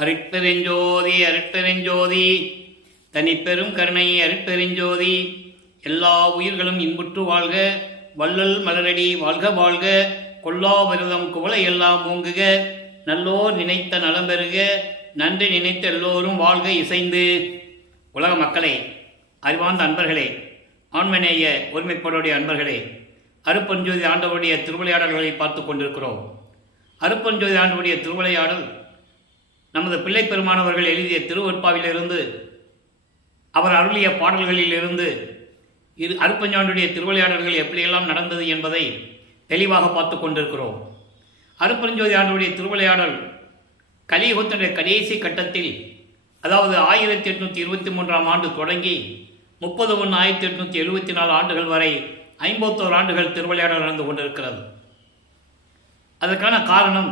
அருட்பெருஞ்சோதி அருட்பெருஞ்சோதி தனிப்பெரும் கருணை அருட்பெருஞ்சோதி. எல்லா உயிர்களும் இன்புற்று வாழ்க, வள்ளல் மலரடி வாழ்க வாழ்க, கொல்லா விரதம் குவளை எல்லாம் ஓங்குக, நல்லோர் நினைத்த நலம் பெறுக, நன்றி நினைத்த எல்லோரும் வாழ்க இசைந்து. உலக மக்களே, அறிவார்ந்த அன்பர்களே, ஆண்மநேய ஒருமைப்பாடுடைய அன்பர்களே, அருட்பெருஞ்சோதி ஆண்டவருடைய திருவிளையாடல்களை பார்த்து கொண்டிருக்கிறோம். அருட்பெருஞ்சோதி ஆண்டவருடைய திருவிளையாடல் நமது பிள்ளை பெருமானவர்கள் எழுதிய திருவெற்பாவிலிருந்து, அவர் அருளிய பாடல்களிலிருந்து அருட்பெருஞ்சோதியுடைய திருவிளையாடல்கள் எப்படியெல்லாம் நடந்தது என்பதை தெளிவாக பார்த்து கொண்டிருக்கிறோம். அருட்பெருஞ்சோதி ஆண்டவருடைய திருவிளையாடல் கலியுகத்தினுடைய கடைசி கட்டத்தில், அதாவது 1823 ஆண்டு தொடங்கி 30/1/1874 ஆண்டுகள் வரை 51 ஆண்டுகள் திருவிளையாடல் நடந்து கொண்டிருக்கிறது. அதற்கான காரணம்,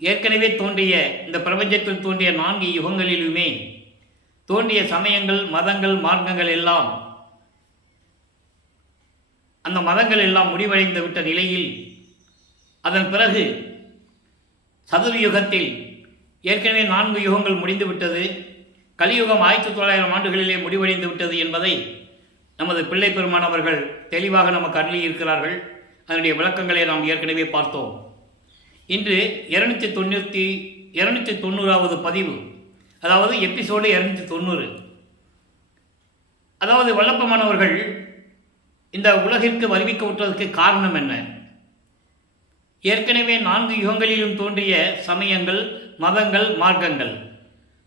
ஏற்கனவே தோன்றிய இந்த பிரபஞ்சத்தில் தோன்றிய 4 யுகங்களிலுமே தோன்றிய சமயங்கள், மதங்கள், மார்க்கங்கள் எல்லாம், அந்த மதங்கள் எல்லாம் முடிவடைந்து விட்ட நிலையில், அதன் பிறகு சதுர்யுகத்தில் ஏற்கனவே 4 யுகங்கள் முடிந்து விட்டது. கலியுகம் 1900 ஆண்டுகளிலே முடிவடைந்து விட்டது என்பதை நமது பிள்ளை பெருமானவர்கள் தெளிவாக நமக்கு அருளியிருக்கிறார்கள். அதனுடைய விளக்கங்களை நாம் ஏற்கனவே பார்த்தோம். இன்று 290வது பதிவு, அதாவது எபிசோடு 290. அதாவது வல்லப்பமானவர்கள் இந்த உலகிற்கு வருவிக்க விட்டதற்கு காரணம் என்ன? ஏற்கனவே 4 யுகங்களிலும் தோன்றிய சமயங்கள், மதங்கள், மார்க்கங்கள்.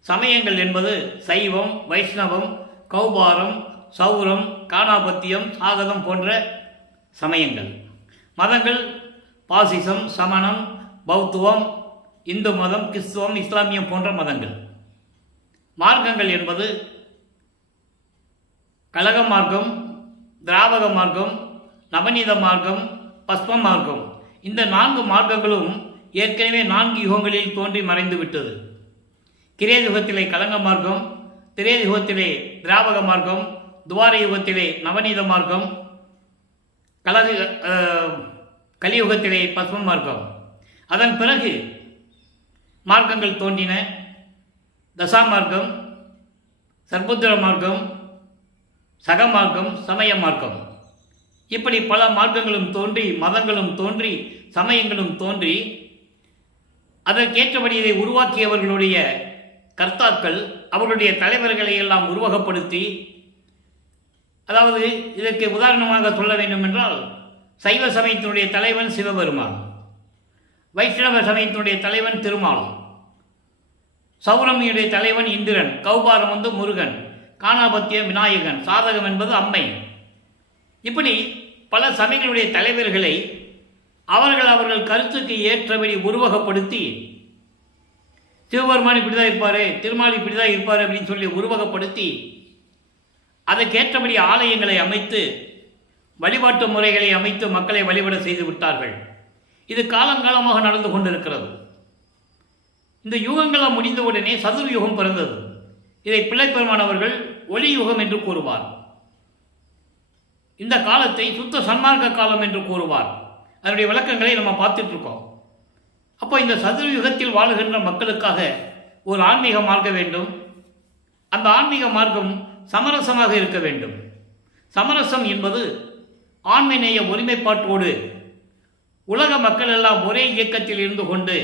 சமயங்கள் என்பது சைவம், வைஷ்ணவம், கௌபாரம், சௌரம், காணாபத்தியம், சாகதம் போன்ற சமயங்கள். மதங்கள் பாசிசம், சமணம், பௌத்துவம், இந்து மதம், கிறிஸ்துவம், இஸ்லாமியம் போன்ற மதங்கள். மார்க்கங்கள் என்பது கலக மார்க்கம், திராவக மார்க்கம், நவநீத மார்க்கம், பஸ்ம மார்க்கம். இந்த 4 மார்க்கங்களும் ஏற்கனவே 4 யுகங்களில் தோன்றி மறைந்து விட்டது. கிரேயுகத்திலே கலங்க மார்க்கம், திரேயுகத்திலே திராவக மார்க்கம், துவார யுகத்திலே நவநீத மார்க்கம், கலியுகத்திலே பஸ்ம மார்க்கம். அதன் பிறகு மார்க்கங்கள் தோன்றின. தசா மார்க்கம், சர்புத்திர மார்க்கம், சக மார்க்கம், சமய மார்க்கம். இப்படி பல மார்க்கங்களும் தோன்றி, மதங்களும் தோன்றி, சமயங்களும் தோன்றி, அதற்கேற்றபடி இதை உருவாக்கியவர்களுடைய கர்த்தாக்கள் அவர்களுடைய தலைவர்களை எல்லாம் உருவகப்படுத்தி, அதாவது இதற்கு உதாரணமாக சொல்ல வேண்டும் என்றால், சைவ சமயத்தினுடைய தலைவன் சிவபெருமான், வைஷ்ணவ சமயத்தினுடைய தலைவன் திருமால், சௌரமியுடைய தலைவன் இந்திரன், கௌபாரம் முருகன், காணாபத்தியம் விநாயகன், சாதகம் என்பது அம்மை. இப்படி பல சமயங்களுடைய தலைவர்களை அவர்கள் கருத்துக்கு ஏற்றபடி உருவகப்படுத்தி, சிவபெருமான் இப்படிதான் இருப்பாரு, திருமால் இப்படிதான் இருப்பாரு அப்படின்னு சொல்லி உருவகப்படுத்தி, அதற்கேற்றபடி ஆலயங்களை அமைத்து, வழிபாட்டு முறைகளை அமைத்து மக்களை வழிபட செய்து விட்டார்கள். இது காலங்காலமாக நடந்து கொண்டிருக்கிறது. இந்த யுகங்களாம் முடிந்தவுடனே சதுர் யுகம் பிறந்தது. இதை பிள்ளை பெருமானவர்கள் ஒளி யுகம் என்று கூறுவார். இந்த காலத்தை சுத்த சன்மார்க்க காலம் என்று கூறுவார். அதனுடைய விளக்கங்களை நம்ம பார்த்துட்டு இருக்கோம். அப்போ இந்த சதுர் யுகத்தில் வாழுகின்ற மக்களுக்காக ஒரு ஆன்மீக மார்க்கம் வேண்டும். அந்த ஆன்மீக மார்க்கம் சமரசமாக இருக்க வேண்டும். சமரசம் என்பது ஆண்மைநேய ஒருமைப்பாட்டோடு உலக மக்கள் எல்லாம் ஒரே இயக்கத்தில் இருந்து கொண்டு,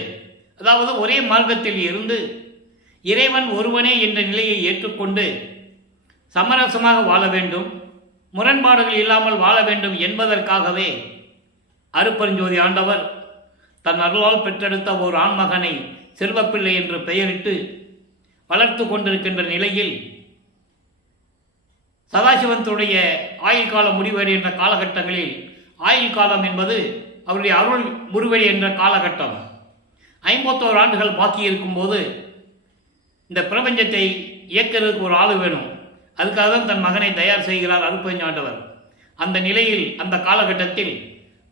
அதாவது ஒரே மார்க்கத்தில் இருந்து இறைவன் ஒருவனே என்ற நிலையை ஏற்றுக்கொண்டு சமரசமாக வாழ வேண்டும், முரண்பாடுகள் இல்லாமல் வாழ வேண்டும் என்பதற்காகவே அருட்பெருஞ்சோதி ஆண்டவர் தன் அருளால் பெற்றெடுத்த ஒரு ஆண்மகனை செல்வப்பிள்ளை என்று பெயரிட்டு வளர்த்து கொண்டிருக்கின்ற நிலையில், சதாசிவத்துடைய ஆயுள் காலம் முடிவடைகின்ற காலகட்டங்களில், ஆயுள் காலம் என்பது அவருடைய அருள் முறிவழி என்ற காலகட்டம், 51 ஆண்டுகள் பாக்கி இருக்கும்போது இந்த பிரபஞ்சத்தை இயக்கிறதுக்கு ஒரு ஆள் வேணும். அதுக்காக தான் தன் மகனை தயார் செய்கிறார் அருட்பெருஞ்சோதி ஆண்டவர். அந்த நிலையில், அந்த காலகட்டத்தில்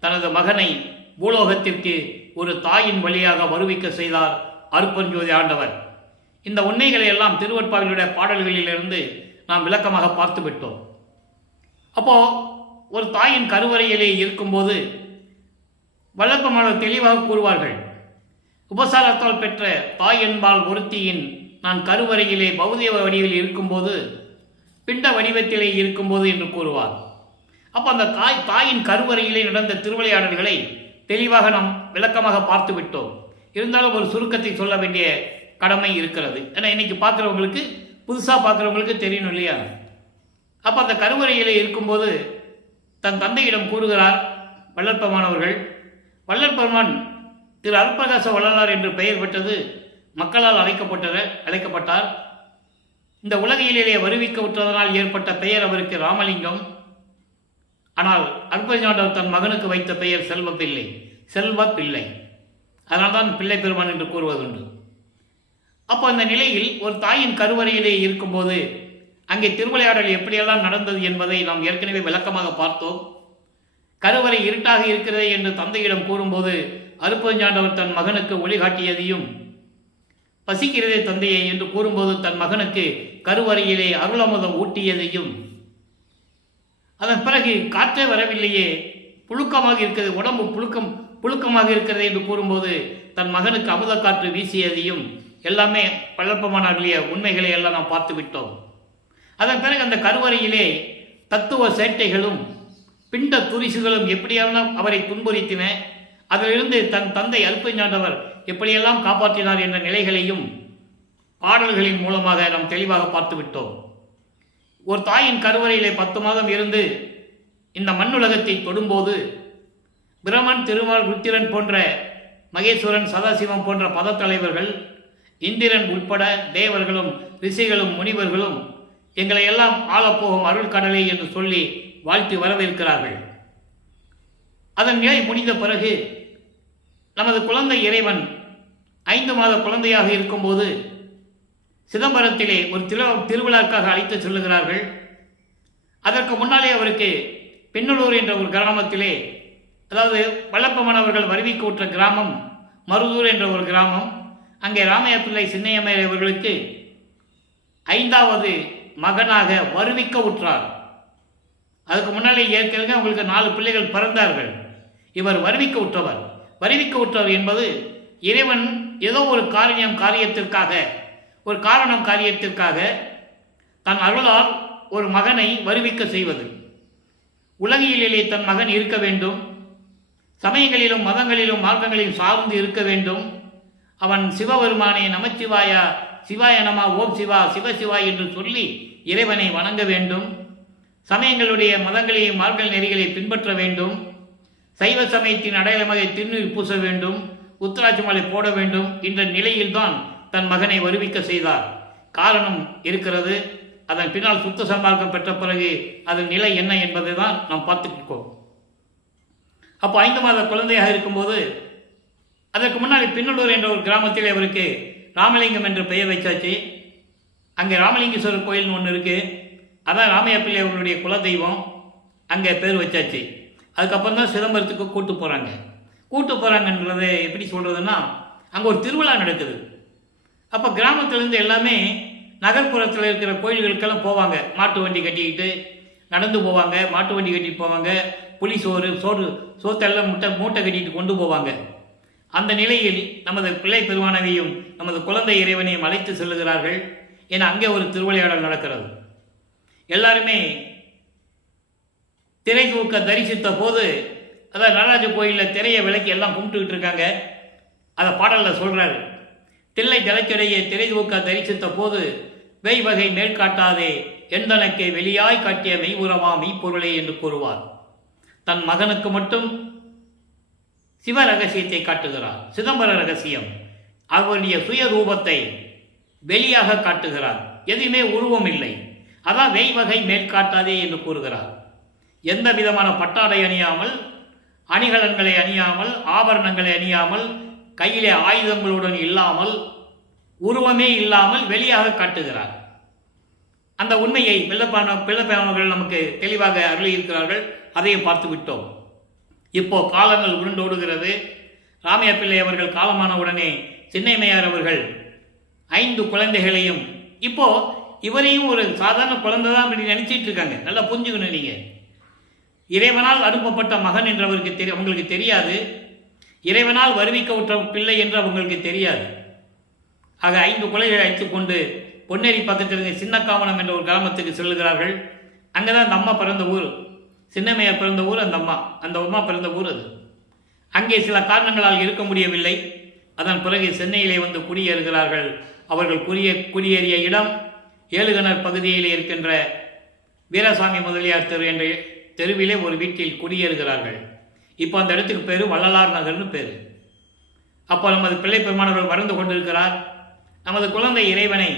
தனது மகனை பூலோகத்திற்கு ஒரு தாயின் வழியாக வருவிக்க செய்தார் அருட்பெருஞ்சோதி ஆண்டவர். இந்த உண்மைகளை எல்லாம் திருவெற்பாவிலுடைய பாடல்களிலிருந்து நாம் விளக்கமாக பார்த்து விட்டோம். அப்போ ஒரு தாயின் கருவறையிலே இருக்கும்போது வல்லப்பமானவர் தெளிவாக கூறுவார்கள், உபசாரத்தால் பெற்ற தாய் என்பால் ஒருத்தியின் நான் கருவறையிலே பௌதிக வடிவில் இருக்கும்போது பிண்ட வடிவத்திலே இருக்கும்போது என்று கூறுவார். அப்போ அந்த தாயின் கருவறையிலே நடந்த திருவிளையாடல்களை தெளிவாக நாம் விளக்கமாக பார்த்து விட்டோம். இருந்தாலும் ஒரு சுருக்கத்தை சொல்ல வேண்டிய கடமை இருக்கிறது. ஏன்னா இன்னைக்கு பார்க்குறவங்களுக்கு, புதுசாக பார்க்குறவங்களுக்கு தெரியணும் இல்லையா? அப்போ அந்த கருவறையிலே இருக்கும்போது தன் தந்தையிடம் கூறுகிறார் வள்ளற்பெருமானவர்கள். வள்ளற்பெருமான் திரு அருட்பிரகாச வள்ளலார் என்று பெயர் பெற்றது மக்களால் அழைக்கப்பட்டார். இந்த உலகிலே வருவிக்க விட்டதனால் ஏற்பட்ட பெயர் அவருக்கு ராமலிங்கம். ஆனால் அருட்பெருஞ்சாண்டவர் தன் மகனுக்கு வைத்த பெயர் செல்வப்பிள்ளை. அதனால்தான் பிள்ளை பெருமான் என்று கூறுவதுண்டு. அப்போ அந்த நிலையில் ஒரு தாயின் கருவறையிலே இருக்கும்போது அங்கே திருவிளையாடல் எப்படியெல்லாம் நடந்தது என்பதை நாம் ஏற்கனவே விளக்கமாக பார்த்தோம். கருவறை இருட்டாக இருக்கிறது என்று தந்தையிடம் கூறும்போது அருட்பெருஞ்சாண்டவர் தன் மகனுக்கு ஒளிகாட்டியதையும், பசிக்கிறதே தந்தையை என்று கூறும்போது தன் மகனுக்கு கருவறையிலே அருளமுதம் ஊட்டியதையும், அதன் பிறகு காற்றே வரவில்லையே, புழுக்கமாக இருக்கிறது, உடம்பு புழுக்கமாக இருக்கிறது என்று கூறும்போது தன் மகனுக்கு அமுத காற்று வீசியதையும் எல்லாமே பழப்பமானவர்களுடைய உண்மைகளை எல்லாம் நாம் பார்த்து விட்டோம். அதன் பிறகு அந்த கருவறையிலே தத்துவ சேட்டைகளும் பிண்ட துரிசுகளும் எப்படியெல்லாம் அவரை துன்புறுத்தின, அதிலிருந்து தன் தந்தை அருட்பெருஞ்சாண்டவர் எப்படியெல்லாம் காப்பாற்றினார் என்ற நிலைகளையும் பாடல்களின் மூலமாக நாம் தெளிவாக பார்த்து விட்டோம். ஒரு தாயின் கருவறையிலே 10 மாதம் இருந்து இந்த மண்ணுலகத்தை தொடும்போது பிரமன், திருமால், ருத்திரன் போன்ற மகேஸ்வரன், சதாசிவம் போன்ற பதத்தலைவர்கள், இந்திரன் உட்பட தேவர்களும் ரிஷிகளும் முனிவர்களும் எங்களை எல்லாம் ஆளப்போகும் அருள் கடலை என்று சொல்லி வாழ்த்தி வரவேற்கிறார்கள். அதன் நிலை முடிந்த பிறகு நமது குழந்தை இறைவன் 5 மாத குழந்தையாக இருக்கும்போது சிதம்பரத்திலே ஒரு திருவிழாக்காக அழைத்து செல்லுகிறார்கள். அதற்கு முன்னாலே அவருக்கு பெண்ணலூர் என்ற ஒரு கிராமத்திலே, அதாவது வல்லப்பமானவர்கள் வருவிக்க உற்ற கிராமம் மருதூர் என்ற ஒரு கிராமம், அங்கே ராமையா பிள்ளை சின்னையம்மையார் அவர்களுக்கு 5வது மகனாக வருவிக்க உற்றார். அதுக்கு முன்னாலே ஏற்கனவே அவங்களுக்கு 4 பிள்ளைகள் பிறந்தார்கள். இவர் வருவிக்க உற்றவர் என்பது இறைவன் ஏதோ ஒரு காரியத்திற்காக தன் அருளால் ஒரு மகனை வருவிக்க செய்வது. உலகியலிலே தன் மகன் இருக்க வேண்டும், சமயங்களிலும் மதங்களிலும் மார்க்கங்களிலும் சார்ந்து இருக்க வேண்டும். அவன் சிவபெருமானே நமச்சிவாயா, சிவாய நம, ஓம் சிவா, சிவசிவா என்று சொல்லி இறைவனை வணங்க வேண்டும். சமயங்களுடைய மதங்களையும் மார்க்க நெறிகளை பின்பற்ற வேண்டும். சைவ சமயத்தின் அடையாளமாக திருநீர் பூச வேண்டும், உத்தராட்சி மாலை போட வேண்டும் என்ற நிலையில்தான் தன் மகனை வருவிக்க செய்தார். காரணம் இருக்கிறது. அதன் பின்னால் சுத்த சம்பார்க்கம் பெற்ற பிறகு அதன் நிலை என்ன என்பதை தான் நாம் பார்த்துக்கிட்டோம். அப்போ 5 மாத குழந்தையாக இருக்கும்போது அதற்கு முன்னாடி பின்னலூர் என்ற ஒரு கிராமத்தில் அவருக்கு ராமலிங்கம் என்று பெயர் வைச்சாச்சு. அங்கே ராமலிங்கேஸ்வரர் கோயில்னு ஒன்று இருக்குது. அதான் ராமையா பிள்ளை அவர்களுடைய குலதெய்வம். அங்கே பேர் வச்சாச்சு. அதுக்கப்புறம் தான் சிதம்பரத்துக்கு கூட்டு போகிறாங்கன்றது எப்படி சொல்கிறதுன்னா, அங்கே ஒரு திருவிழா நடக்குது. அப்போ கிராமத்திலேருந்து எல்லாமே நகர்ப்புறத்தில் இருக்கிற கோயில்களுக்கெல்லாம் போவாங்க. மாட்டு வண்டி கட்டிக்கிட்டு நடந்து போவாங்க, மாட்டு வண்டி கட்டிட்டு போவாங்க. புளி சோத்தெல்லாம் மூட்டை கட்டிட்டு கொண்டு போவாங்க. அந்த நிலையில் நமது பிள்ளை பெருமானவையும் நமது குழந்தை இறைவனையும் அழைத்து செல்லுகிறார்கள். ஏன்னா அங்கே ஒரு திருவிளையாடல் நடக்கிறது. எல்லாருமே திரை தூக்க தரிசித்த போது, அதான் நடராஜ கோயிலில் திரையை விளக்கி எல்லாம் கும்பிட்டுக்கிட்டு இருக்காங்க. அதை பாடலில் சொல்கிறாரு. தில்லை தலைச்சடையை திரை தூக்க தரிசித்த போது வெய் வகை மேல் காட்டாதே எந்தனக்கு வெளியாய் காட்டிய மெய்புறமா மெய்ப்பொருளே என்று கூறுவார். தன் மகனுக்கு மட்டும் சிவ ரகசியத்தை காட்டுகிறார். சிதம்பர ரகசியம் அவருடைய சுய ரூபத்தை வெளியாக காட்டுகிறார். எதுவுமே உருவம் இல்லை. அதான் வெய் வகை மேற்காட்டாதே என்று கூறுகிறார். எந்த விதமான பட்டாடை அணியாமல், அணிகலன்களை அணியாமல், ஆபரணங்களை அணியாமல், கையிலே ஆயுதங்களுடன் இல்லாமல், உருவமே இல்லாமல் வெளியாக காட்டுகிறார். அந்த உண்மையை பிள்ளைப்பேனவர்கள் நமக்கு தெளிவாக அருளியிருக்கிறார்கள். அதையும் பார்த்து விட்டோம். இப்போ காலங்கள் உருண்டோடுகிறது. ராமையா பிள்ளை அவர்கள் காலமான உடனே சின்னையம்மையார் அவர்கள் 5 குழந்தைகளையும், இப்போ இவரையும் ஒரு சாதாரண குழந்தை தான் அப்படி நினைச்சிட்டு இருக்காங்க. நல்லா புரிஞ்சுக்கணும். நீங்க இறைவனால் அனுப்பப்பட்ட மகன் என்றவருக்கு அவங்களுக்கு தெரியாது. இறைவனால் வருவிக்க பிள்ளை என்று அவங்களுக்கு தெரியாது. ஆக 5 குழந்தைகளை அழைத்துக் கொண்டு பொன்னேரி பக்கத்தில் இருக்க சின்னக்காவனம் என்ற ஒரு கிராமத்துக்கு செல்லுகிறார்கள். அங்கே தான் அந்த அம்மா பிறந்த ஊர், சின்னம்மையார் பிறந்த ஊர் அந்த அம்மா பிறந்த ஊர் அது. அங்கே சில காரணங்களால் இருக்க முடியவில்லை. அதன் பிறகு சென்னையிலே வந்து குடியேறுகிறார்கள். அவர்கள் குடியேறிய இடம் ஏழுகணர் பகுதியிலே இருக்கின்ற வீரசாமி முதலியார் தெரு என்ற தெருவிலே ஒரு வீட்டில் குடியேறுகிறார்கள். இப்போ அந்த இடத்துக்கு பேர் வள்ளலார் நகர்னு பேர். அப்போ நமது பிள்ளை பெருமானவர்கள் வளர்ந்து கொண்டிருக்கிறார். நமது குழந்தை இறைவனை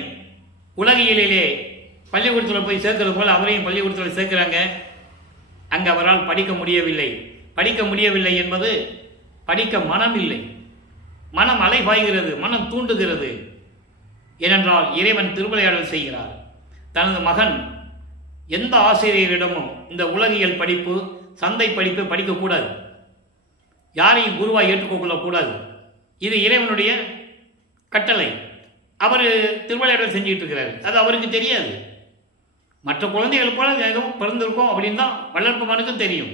உலகியலிலே பள்ளிக்கூடத்தில் போய் சேர்க்கிறது போல் அவரையும் பள்ளிக்கூடத்தில் சேர்க்கிறாங்க. அங்கே அவரால் படிக்க முடியவில்லை என்பது படிக்க மனம் இல்லை, மனம் அலைபாய்கிறது, மனம் தூண்டுகிறது. ஏனென்றால் இறைவன் திருவிளையாடல் செய்கிறார். தனது மகன் எந்த ஆசிரியரிடமும் இந்த உலகியல் படிப்பு, சந்தை படிப்பு படிக்கக்கூடாது, யாரையும் குருவாய் ஏற்றுக்கொள்ளக்கூடாது. இது இறைவனுடைய கட்டளை. அவர் திருவிளையாடல் செஞ்சுக்கிட்டு இருக்கிறார், அது அவருக்கு தெரியாது. மற்ற குழந்தைகள் போல எதுவும் பிறந்திருக்கோம் அப்படின்னு தான் வளர்ப்பு மனுக்கும் தெரியும்.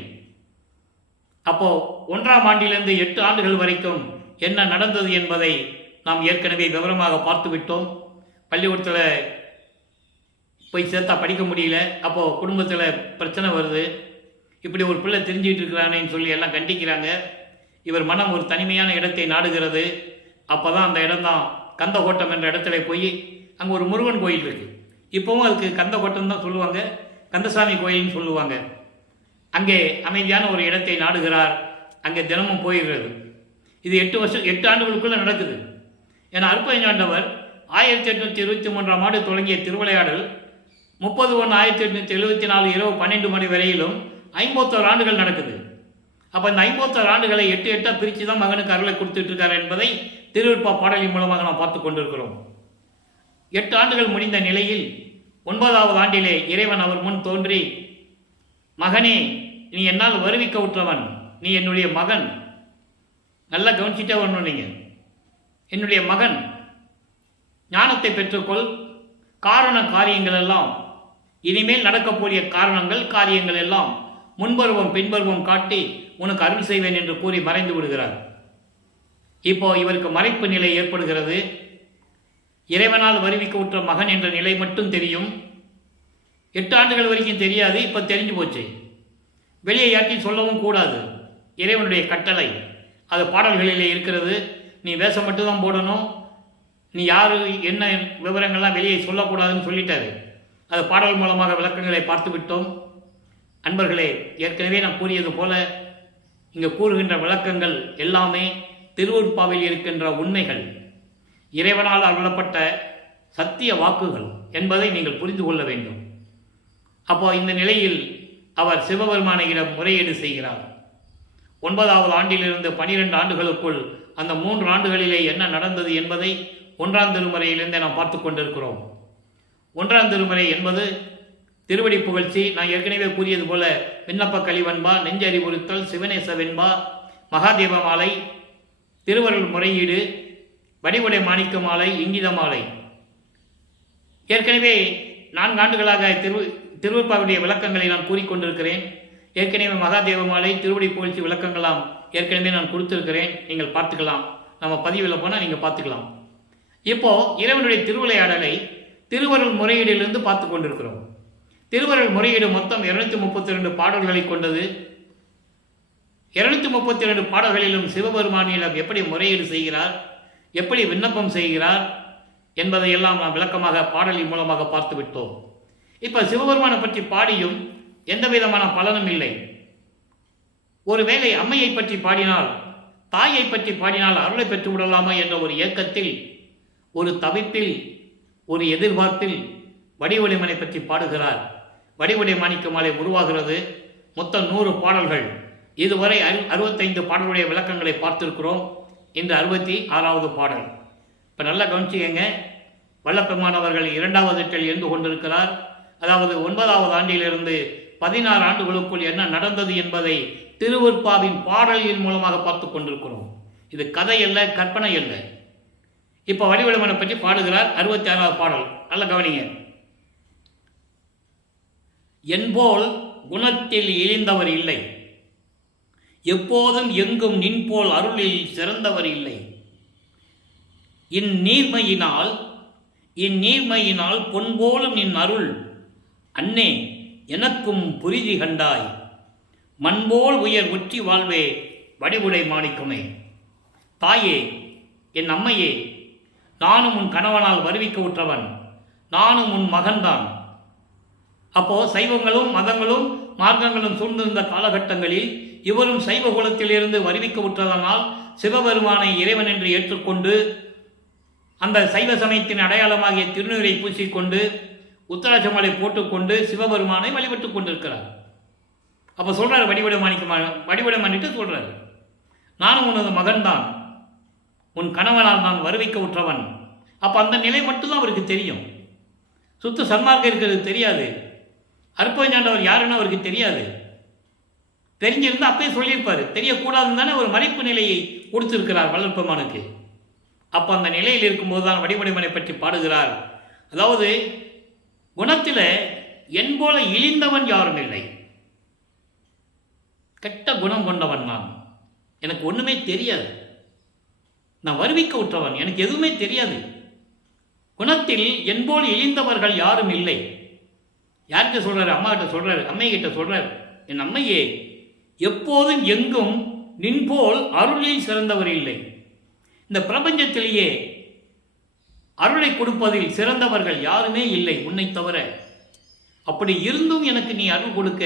அப்போ 1ஆம் ஆண்டிலிருந்து 8 ஆண்டுகள் வரைக்கும் என்ன நடந்தது என்பதை நாம் ஏற்கனவே விவரமாக பார்த்து விட்டோம். பள்ளிக்கூடத்தில் போய் சேர்த்தா படிக்க முடியல, அப்போது குடும்பத்தில் பிரச்சனை வருது. இப்படி ஒரு பிள்ளை தெரிஞ்சுக்கிட்டு இருக்கிறானேன்னு சொல்லி எல்லாம் கண்டிக்கிறாங்க. இவர் மனம் ஒரு தனிமையான இடத்தை நாடுகிறது. அப்போ தான் அந்த இடம்தான் கந்தகோட்டம் என்ற இடத்துல போய் அங்கே ஒரு முருகன் கோயில் இருக்குது. இப்போவும் அதுக்கு கந்தகோட்டம் தான் சொல்லுவாங்க, கந்தசாமி கோயில்னு சொல்லுவாங்க. அங்கே அமைதியான ஒரு இடத்தை நாடுகிறார். அங்கே தினமும் போய்கிறது. இது 8 ஆண்டுகளுக்குள்ளே நடக்குது. ஏன்னா அற்பஞாண்டவர் 1823ஆம் ஆண்டு தொடங்கிய திருவிளையாடல் 30/1/1874 இரவு 12 மணி வரையிலும் 51 ஆண்டுகள் நடக்குது. அப்போ இந்த 51 ஆண்டுகளை 8 பிரித்து தான் மகனுக்கு அருளை கொடுத்துட்டு இருக்கார் என்பதை திருவிற்பா பாடலின் மூலமாக நாம் பார்த்து கொண்டிருக்கிறோம். 8 ஆண்டுகள் முடிந்த நிலையில் 9வது ஆண்டிலே இறைவன் அவர் முன் தோன்றி, மகனே, நீ என்னால் வருவிக்க உற்றவன், நீ என்னுடைய மகன், நல்லா கவனிச்சுட்டே வரணும். நீங்கள் என்னுடைய மகன், ஞானத்தை பெற்றுக்கொள். காரியங்கள் எல்லாம் இனிமேல் நடக்கக்கூடிய காரியங்கள் எல்லாம் முன்பருவம் பின்பருவம் காட்டி உனக்கு அருள் செய்வேன் என்று கூறி மறைந்து விடுகிறார். இப்போ இவருக்கு மறைப்பு நிலை ஏற்படுகிறது. இறைவனால் வருவிக்க உற்ற மகன் என்ற நிலை மட்டும் தெரியும். 8 ஆண்டுகள் வரைக்கும் தெரியாது, இப்போ தெரிஞ்சு போச்சு. வெளியே யாட்டி சொல்லவும் கூடாது, இறைவனுடைய கட்டளை. அது பாடல்களிலே இருக்கிறது. நீ வேஷம் மட்டும்தான் போடணும், நீ யாரு என்ன விவரங்கள்லாம் வெளியே சொல்லக்கூடாதுன்னு சொல்லிட்டாரு. அது பாடல் மூலமாக விளக்கங்களை பார்த்து விட்டோம். அன்பர்களே, ஏற்கனவே நான் கூறியது போல இங்கே கூறுகின்ற விளக்கங்கள் எல்லாமே திருவருட்பாவில் இருக்கின்ற உண்மைகள், இறைவனால் அருளப்பட்ட சத்திய வாக்குகள் என்பதை நீங்கள் புரிந்து கொள்ள வேண்டும். அப்போ இந்த நிலையில் அவர் சிவபெருமானிடம் முறையீடு செய்கிறார். 9வது ஆண்டிலிருந்து 12 ஆண்டுகளுக்குள் அந்த 3 ஆண்டுகளிலே என்ன நடந்தது என்பதை 1ஆம் திருமுறையிலிருந்தே நாம் பார்த்து கொண்டிருக்கிறோம். 1ஆம் திருமுறை என்பது திருவடி புகழ்ச்சி. நான் ஏற்கனவே கூறியது போல விண்ணப்ப கலிவன்பா, நெஞ்சறிவுறுத்தல், சிவநேச வெண்பா, மகாதேவ மாலை, திருவருள் முறையீடு, வடிவுடை மாணிக்க மாலை, இங்கித மாலை. ஏற்கனவே 4 ஆண்டுகளாக திருவருட்பாவுடைய விளக்கங்களை நான் கூறிக்கொண்டிருக்கிறேன். ஏற்கனவே மகாதேவ மாலை, திருவடி புகழ்ச்சி விளக்கங்களாம் ஏற்கனவே நான் கொடுத்திருக்கிறேன். நீங்கள் பார்த்துக்கலாம், நம்ம பதிவில் போனால் நீங்கள் பார்த்துக்கலாம். இப்போ இறைவனுடைய திருவிளையாடலை திருவருள் முறையீடிலிருந்து பார்த்து கொண்டிருக்கிறோம். திருவருள் முறையீடு மொத்தம் 232 பாடல்களை கொண்டது. 232 பாடல்களிலும் சிவபெருமானிடம் எப்படி முறையீடு செய்கிறார், எப்படி விண்ணப்பம் செய்கிறார் என்பதையெல்லாம் நாம் விளக்கமாக பாடலின் மூலமாக பார்த்து விட்டோம். இப்போ சிவபெருமானை பற்றி பாடியும் எந்த விதமான பலனும் இல்லை. ஒருவேளை அம்மையை பற்றி பாடினால், தாயை பற்றி பாடினால் அருளை பெற்று விடலாமா என்ற ஒரு ஏக்கத்தில், ஒரு தவிப்பில், ஒரு எதிர்பார்ப்பில் வடிவுடைமனை பற்றி பாடுகிறார். வடிவுடை மாணிக்க மாலை உருவாகிறது. மொத்தம் 100 பாடல்கள். இதுவரை 65 பாடலுடைய விளக்கங்களை பார்த்திருக்கிறோம். இன்று 66வது பாடல். இப்போ நல்லா கவனிச்சுக்கங்க. வல்லபெருமான் அவர்கள் 2வது எட்டில் இருந்து கொண்டிருக்கிறார். அதாவது 9வது ஆண்டிலிருந்து 16 ஆண்டுகளுக்குள் என்ன நடந்தது என்பதை திருவருட்பாவின் பாடலின் மூலமாக பார்த்து கொண்டிருக்கிறோம். இது கதை அல்ல, கற்பனை அல்ல. இப்போ வடிவெளிமனை பற்றி பாடுகிறார். 66வது பாடல் நல்லா கவனிங்க. என்போல் குணத்தில் இழிந்தவர் இல்லை, எப்போதும் எங்கும் நின்போல் அருளில் சிறந்தவர் இல்லை. இந்நீர்மையினால் பொன்போலும் நின் அருள் அன்னே எனக்கும் புரிதி கண்டாய். மண்போல் உயர் ஒற்றி வாழ்வே வடிவுடை மாணிக்கமே. தாயே, என் அம்மையே, நானும் உன் கணவனால் வருவிக்க உற்றவன், நானும் உன் மகன்தான். அப்போ சைவங்களும் மதங்களும் மார்க்கங்களும் சூழ்ந்திருந்த காலகட்டங்களில் இவரும் சைவ குலத்திலிருந்து வருவிக்க உற்றதனால் சிவபெருமானை இறைவன் என்று ஏற்றுக்கொண்டு அந்த சைவ சமயத்தின் அடையாளமாகிய திருநீரை பூசிக்கொண்டு உத்தராட்சமாலை போட்டுக்கொண்டு சிவபெருமானை வழிபட்டு கொண்டிருக்கிறார். அப்போ சொல்றாரு வடிவடை பண்ணிட்டு சொல்றாரு, நானும் உனது மகன்தான், உன் கணவனால் நான் வருவிக்க உற்றவன். அப்போ அந்த நிலை மட்டும்தான் அவருக்கு தெரியும். சுத்த சன்மார்க்கம் இருக்கிறது தெரியாது. அற்பஞ்சாண்டவர் யாருன்னு அவருக்கு தெரியாது. தெரிஞ்சிருந்தால் அப்பயே சொல்லியிருப்பார். தெரியக்கூடாதுன்னு தானே ஒரு மறைப்பு நிலையை கொடுத்திருக்கிறார் வல்லற்பெருமானுக்கு. அப்போ அந்த நிலையில் இருக்கும்போது தான் வடிவடைமனை பற்றி பாடுகிறார். அதாவது குணத்தில் என் போல இழிந்தவன் யாரும் இல்லை. கெட்ட குணம் கொண்டவன் நான், எனக்கு ஒன்றுமே தெரியாது, நான் வருவிக்க உற்றவன், எனக்கு எதுவுமே தெரியாது. குணத்தில் என்போல் இழிந்தவர்கள் யாரும் இல்லை. யார்கிட்ட சொல்றாரு? அம்மா கிட்ட சொல்றாரு, அம்மை கிட்ட சொல்றாரு, என் அம்மையே, எப்போதும் எங்கும் நின்போல் அருளில் சிறந்தவர் இல்லை. இந்த பிரபஞ்சத்திலேயே அருளை கொடுப்பதில் சிறந்தவர்கள் யாருமே இல்லை உன்னை தவிர. அப்படி இருந்தும் எனக்கு நீ அருள் கொடுக்க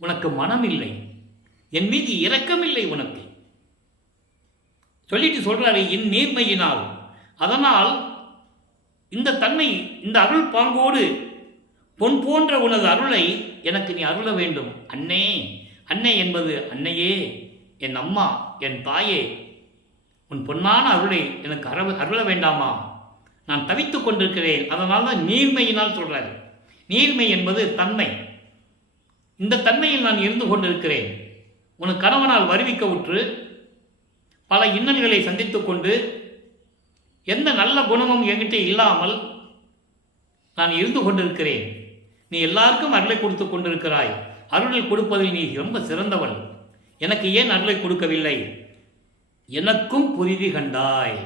உனக்கு மனம் இல்லை, என் மீது இரக்கமில்லை உனக்கு சொல்லிட்டு சொல்றாரு. என் நேர்மையினால், அதனால் இந்த தன்மை, இந்த அருள் பாங்கோடு பொன் போன்ற உனது அருளை எனக்கு நீ அருள வேண்டும். அன்னே, அன்னை என்பது அன்னையே, என் அம்மா, என் தாயே, உன் பொன்னான அருளை எனக்கு அருள வேண்டாமா? நான் தவித்துக் கொண்டிருக்கிறேன். அதனால தான் நீர்மையினால் சொல்றாரு. நீர்மை என்பது தன்மை. இந்த தன்மையில் நான் இருந்து கொண்டிருக்கிறேன். உனக்கு கணவனால் வருவிக்க உற்று பல இன்னல்களை சந்தித்துக் கொண்டு எந்த நல்ல குணமும் என்கிட்ட இல்லாமல் நான் இருந்து கொண்டிருக்கிறேன். நீ எல்லாருக்கும் அருளை கொடுத்து கொண்டிருக்கிறாய். அருளை கொடுப்பதில் நீ ரொம்ப சிறந்தவள். எனக்கு ஏன் அருளை கொடுக்கவில்லை? எனக்கும் புரிதி கண்டாய்.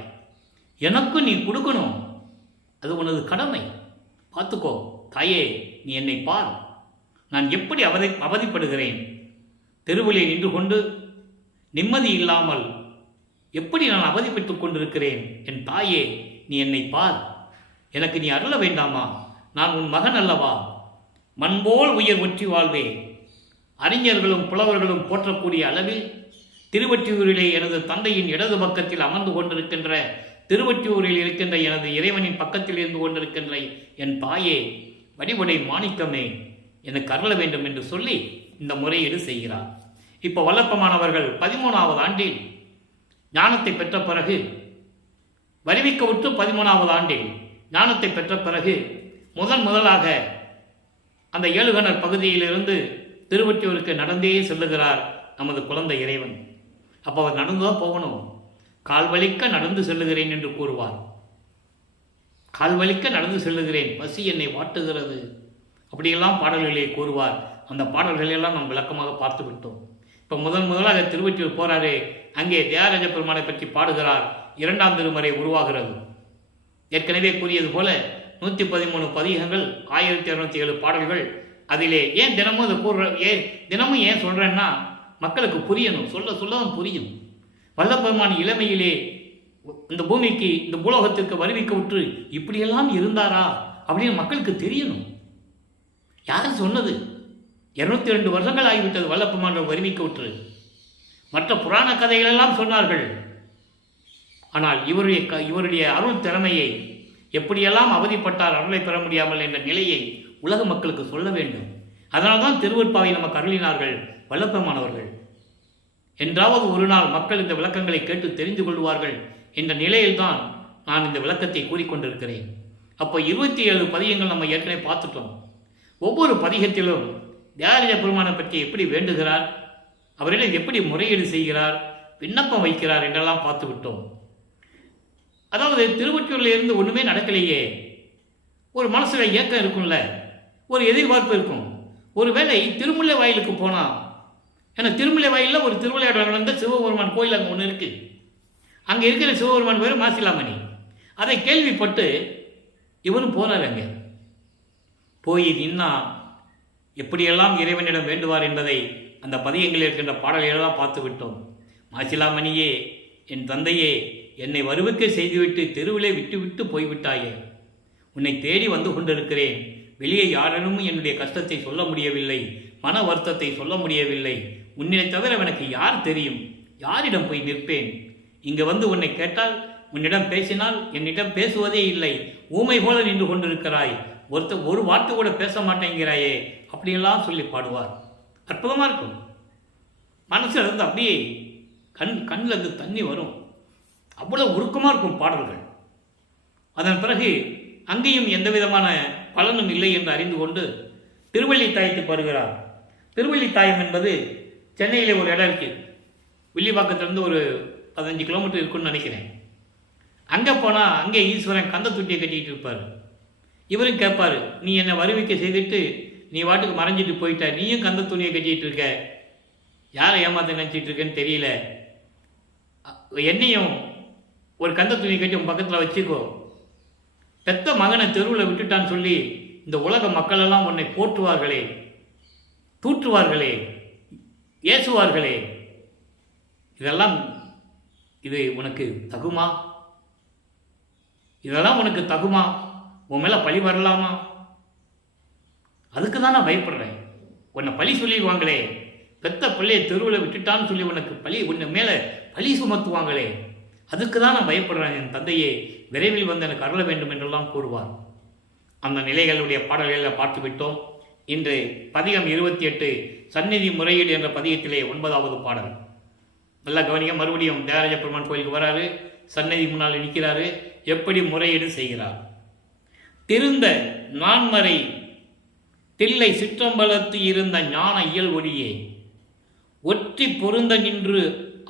எனக்கும் நீ கொடுக்கணும், அது உனது கடமை. பார்த்துக்கோ தாயே, நீ என்னை பார், நான் எப்படி அவதிப்படுகிறேன். தெருவிலே நின்று கொண்டு நிம்மதி இல்லாமல் எப்படி நான் அவதிப்பட்டுக் கொண்டிருக்கிறேன். என் தாயே, நீ என்னை பார், எனக்கு நீ அருள வேண்டாமா? நான் உன் மகன் அல்லவா? மண்போல் உயர் ஒற்றி வாழ்வே. அறிஞர்களும் புலவர்களும் போற்றக்கூடிய அளவில் திருவொற்றியூரிலே எனது தந்தையின் இடது பக்கத்தில் அமர்ந்து கொண்டிருக்கின்ற, திருவொற்றியூரில் இருக்கின்ற எனது இறைவனின் பக்கத்தில் இருந்து கொண்டிருக்கின்ற என் தாயே, வடிவுடை மாணிக்கமே, எனக்கு அருள வேண்டும் என்று சொல்லி இந்த முறையீடு செய்கிறார். இப்போ வல்லப்பமானவர்கள் 13வது ஆண்டில் ஞானத்தை பெற்ற பிறகு, வருவிக்க உற்று 13வது ஆண்டில் ஞானத்தை பெற்ற பிறகு முதலாக அந்த ஏழுகணர் பகுதியிலிருந்து திருவொற்றியூருக்கு நடந்தே செல்லுகிறார் நமது குழந்தை இறைவன். அப்போ அவர் நடந்துதான் போகணும். கால்வலிக்க நடந்து செல்லுகிறேன் என்று கூறுவார். கால்வலிக்க நடந்து செல்லுகிறேன், பசி என்னை வாட்டுகிறது, அப்படியெல்லாம் பாடல்களை கூறுவார். அந்த பாடல்களெல்லாம் நாம் விளக்கமாக பார்த்து விட்டோம். இப்போ முதலாக திருவொற்றியூர் போறாரு. அங்கே தியாகராஜ பெருமானை பற்றி பாடுகிறார். 2ஆம் திருமுறை உருவாகிறது. ஏற்கனவே கூறியது போல 113 பதிகங்கள், 1207 பாடல்கள். அதிலே ஏன் தினமும் அதை தினமும் ஏன் சொல்றேன்னா, மக்களுக்கு புரியணும், சொல்லதான் புரியும். வல்லபெருமான் இளமையிலே இந்த பூமிக்கு, இந்த பூலோகத்திற்கு வருவிக்க விட்டு இப்படியெல்லாம் இருந்தாரா அப்படின்னு மக்களுக்கு தெரியணும். யார் சொன்னது? 202 வருஷங்கள் ஆகிவிட்டது வல்லபெருமான் வருவிக்க விட்டு. மற்ற புராண கதைகளெல்லாம் சொன்னார்கள். ஆனால் இவருடைய அருள் திறமையை, எப்படியெல்லாம் அவதிப்பட்டார் அருளை பெற முடியாமல் என்ற நிலையை உலக மக்களுக்கு சொல்ல வேண்டும். அதனால்தான் திருவொற்பாவை நமக்கு அருளினார்கள் வல்லபெருமானவர்கள். என்றாவது ஒரு நாள் மக்கள் இந்த விளக்கங்களை கேட்டு தெரிந்து கொள்வார்கள் என்ற நிலையில்தான் நான் இந்த விளக்கத்தை கூறிக்கொண்டிருக்கிறேன். அப்போ 27 பதிகங்கள் நம்ம ஏற்கனவே பார்த்துட்டோம். ஒவ்வொரு பதிகத்திலும் தியாகராஜ பெருமானை பற்றி எப்படி வேண்டுகிறார், அவரிடம் எப்படி முறையீடு செய்கிறார், விண்ணப்பம் வைக்கிறார் என்றெல்லாம் பார்த்து விட்டோம். அதாவது திருவொற்றியூரில் இருந்து ஒன்றுமே நடக்கலையே, ஒரு மனசில் ஏக்கம் இருக்கும்ல, ஒரு எதிர்பார்ப்பு இருக்கும். ஒருவேளை திருமுல்லை வாயிலுக்கு போனால் ஏன்னா திருமலை வாயிலில் ஒரு திருவிளையாடல் நடந்த சிவபெருமான் கோயில் அங்கே ஒன்று இருக்குது. அங்கே இருக்கிற சிவபெருமான் பேர் மாசிலாமணி. அதை கேள்விப்பட்டு இவரும் போகிறார். அங்கே போய் நின்னா எப்படியெல்லாம் இறைவனிடம் வேண்டுவார் என்பதை அந்த பதியங்களில் இருக்கின்ற பாடல்களெல்லாம் பார்த்து விட்டோம். மாசிலாமணியே, என் தந்தையே, என்னை வருவிக்க செய்துவிட்டு தெருவிலே விட்டு போய்விட்டாயே. உன்னை தேடி வந்து கொண்டிருக்கிறேன். வெளியே யாரிடமும் என்னுடைய கஷ்டத்தை சொல்ல முடியவில்லை, மன வருத்தத்தை சொல்ல முடியவில்லை. உன்னை தவிர எனக்கு யார் தெரியும்? யாரிடம் போய் நிற்பேன்? இங்கே வந்து உன்னை கேட்டால், உன்னிடம் பேசினால் என்னிடம் பேசுவதே இல்லை, ஊமை போல நின்று கொண்டிருக்கிறாய், ஒரு வார்த்தை கூட பேச மாட்டேங்கிறாயே, அப்படியெல்லாம் சொல்லி பாடுவார். அற்புதமாக இருக்கும். மனசில் இருந்து அப்படியே கண்ணில் இருந்து தண்ணி வரும். அவ்வளோ உருக்கமாக இருக்கும் பாடல்கள். அதன் பிறகு அங்கேயும் எந்த விதமான பலனும் இல்லை என்று அறிந்து கொண்டு திருவல்லித்தாயத்துக்கு வருகிறார். திருவல்லித்தாயம் என்பது சென்னையிலே ஒரு இடம் இருக்குது. வில்லிவாக்கத்திலிருந்து ஒரு 15 கிலோமீட்டர் இருக்குன்னு நினைக்கிறேன். அங்கே போனால் அங்கே ஈஸ்வரன் கந்த தொட்டியை கட்டிக்கிட்டு இருப்பார். இவரும் கேட்பார், நீ என்னை வருவிக்க செய்துட்டு நீ வாட்டுக்கு மறைஞ்சிட்டு போயிட்ட, நீயும் கந்த துணியை கட்டிகிட்டு இருக்க, யாரை ஏமாத்த நினச்சிட்டு இருக்கேன்னு தெரியல, என்னையும் ஒரு கந்த துணியை கட்டி உன் பக்கத்தில் வச்சுக்கோ. பெத்த மகனை தெருவில் விட்டுட்டான்னு சொல்லி இந்த உலக மக்களெல்லாம் உன்னை போற்றுவார்களே, தூற்றுவார்களே, ஏசுவார்களே, இதெல்லாம் இது உனக்கு தகுமா? இதெல்லாம் உனக்கு தகுமா? உன் மேலே பழி வரலாமா? அதுக்கு தான் நான் பயப்படுறேன். உன்னை பழி சொல்லிடுவாங்களே, பெத்த பிள்ளையை தெருவில் விட்டுட்டான்னு சொல்லி உனக்கு உன்னை மேலே பழி சுமத்துவாங்களே, அதுக்கு தான் நான் பயப்படுறேன். என் தந்தையே, விரைவில் வந்து எனக்கு அருள வேண்டும் என்றெல்லாம் கூறுவார். அந்த நிலைகளுடைய பாடல்களில் பார்த்து விட்டோம். இன்று பதிகம் 28 சந்நிதி முறையீடு என்ற பதிகத்திலே 9வது பாடல். நல்லா கவனிக்க. மறுபடியும் தியாகராஜ பெருமான் கோயிலுக்கு வராரு, சந்நிதி முன்னால் நிற்கிறாரு, எப்படி முறையீடு செய்கிறார். திருந்த நான்மறை தில்லை சிற்றம்பலத்து இருந்த ஞான இயல் ஒளியே, ஒற்றி பொருந்த நின்று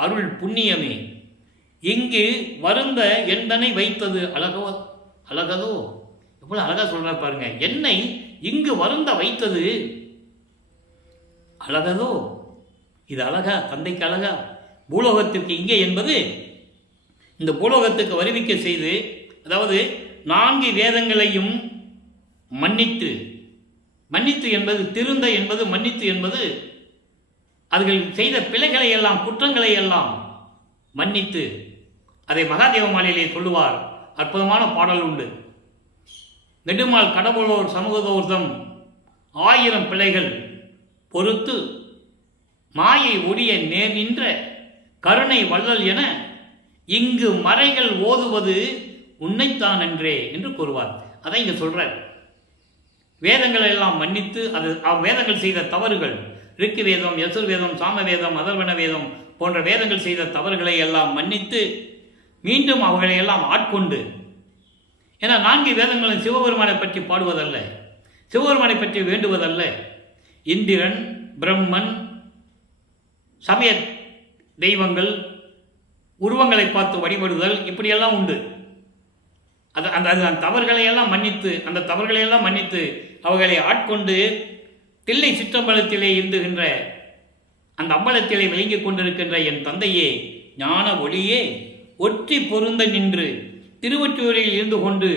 அருள் புண்ணியமே, இங்கு வருந்த எந்தனை வைத்தது அழகதோ. எவ்வளவு அழகா சொல்ற பாருங்க. என்னை இங்கு வருந்த வைத்தது அழகதோ. இது அழகா? தந்தைக்கு அழகா? பூலோகத்திற்கு இங்கே என்பது இந்த பூலோகத்துக்கு வருவிக்க செய்து, அதாவது 4 வேதங்களையும் மன்னித்து என்பது திருந்த என்பது, மன்னித்து என்பது அவர்கள் செய்த பிழைகளை எல்லாம், குற்றங்களை எல்லாம் மன்னித்து. அதை மகாதேவ மாலையிலே சொல்லுவார். அற்புதமான பாடல் உண்டு. நெடுமால் கடவுளோர் சமூகதோர்தம் 1000 பிழைகள் பொறுத்து மாயை ஒடிய நேர் நின்ற கருணை வள்ளல் என இங்கு மறைகள் ஓதுவது உன்னைத்தான் என்றே என்று கூறுவார். அதை இங்க சொல்றார். வேதங்களை எல்லாம் மன்னித்து, அது வேதங்கள் செய்த தவறுகள், ரிக்கு வேதம், யசுர் வேதம், சாம வேதம், அதர்வன வேதம் போன்ற வேதங்கள் செய்த தவறுகளை எல்லாம் மன்னித்து மீண்டும் அவர்களை எல்லாம் ஆட்கொண்டு. ஏன்னா 4 வேதங்களும் சிவபெருமானை பற்றி பாடுவதல்ல, சிவபெருமானை பற்றி வேண்டுவதல்ல. இந்திரன், பிரம்மன், சமய தெய்வங்கள், உருவங்களை பார்த்து வழிபடுதல், இப்படியெல்லாம் உண்டு. அந்த தவறுகளை எல்லாம் மன்னித்து, அந்த தவறுகளை எல்லாம் மன்னித்து அவர்களை ஆட்கொண்டு தில்லை சிற்றம்பலத்திலே இருந்துகின்ற அந்த அம்பலத்திலே விளங்கிக் கொண்டிருக்கின்ற என் தந்தையே, ஞான ஒளியே, ஒற்றி பொருந்த நின்று திருவொற்றியூரில் இருந்து கொண்டு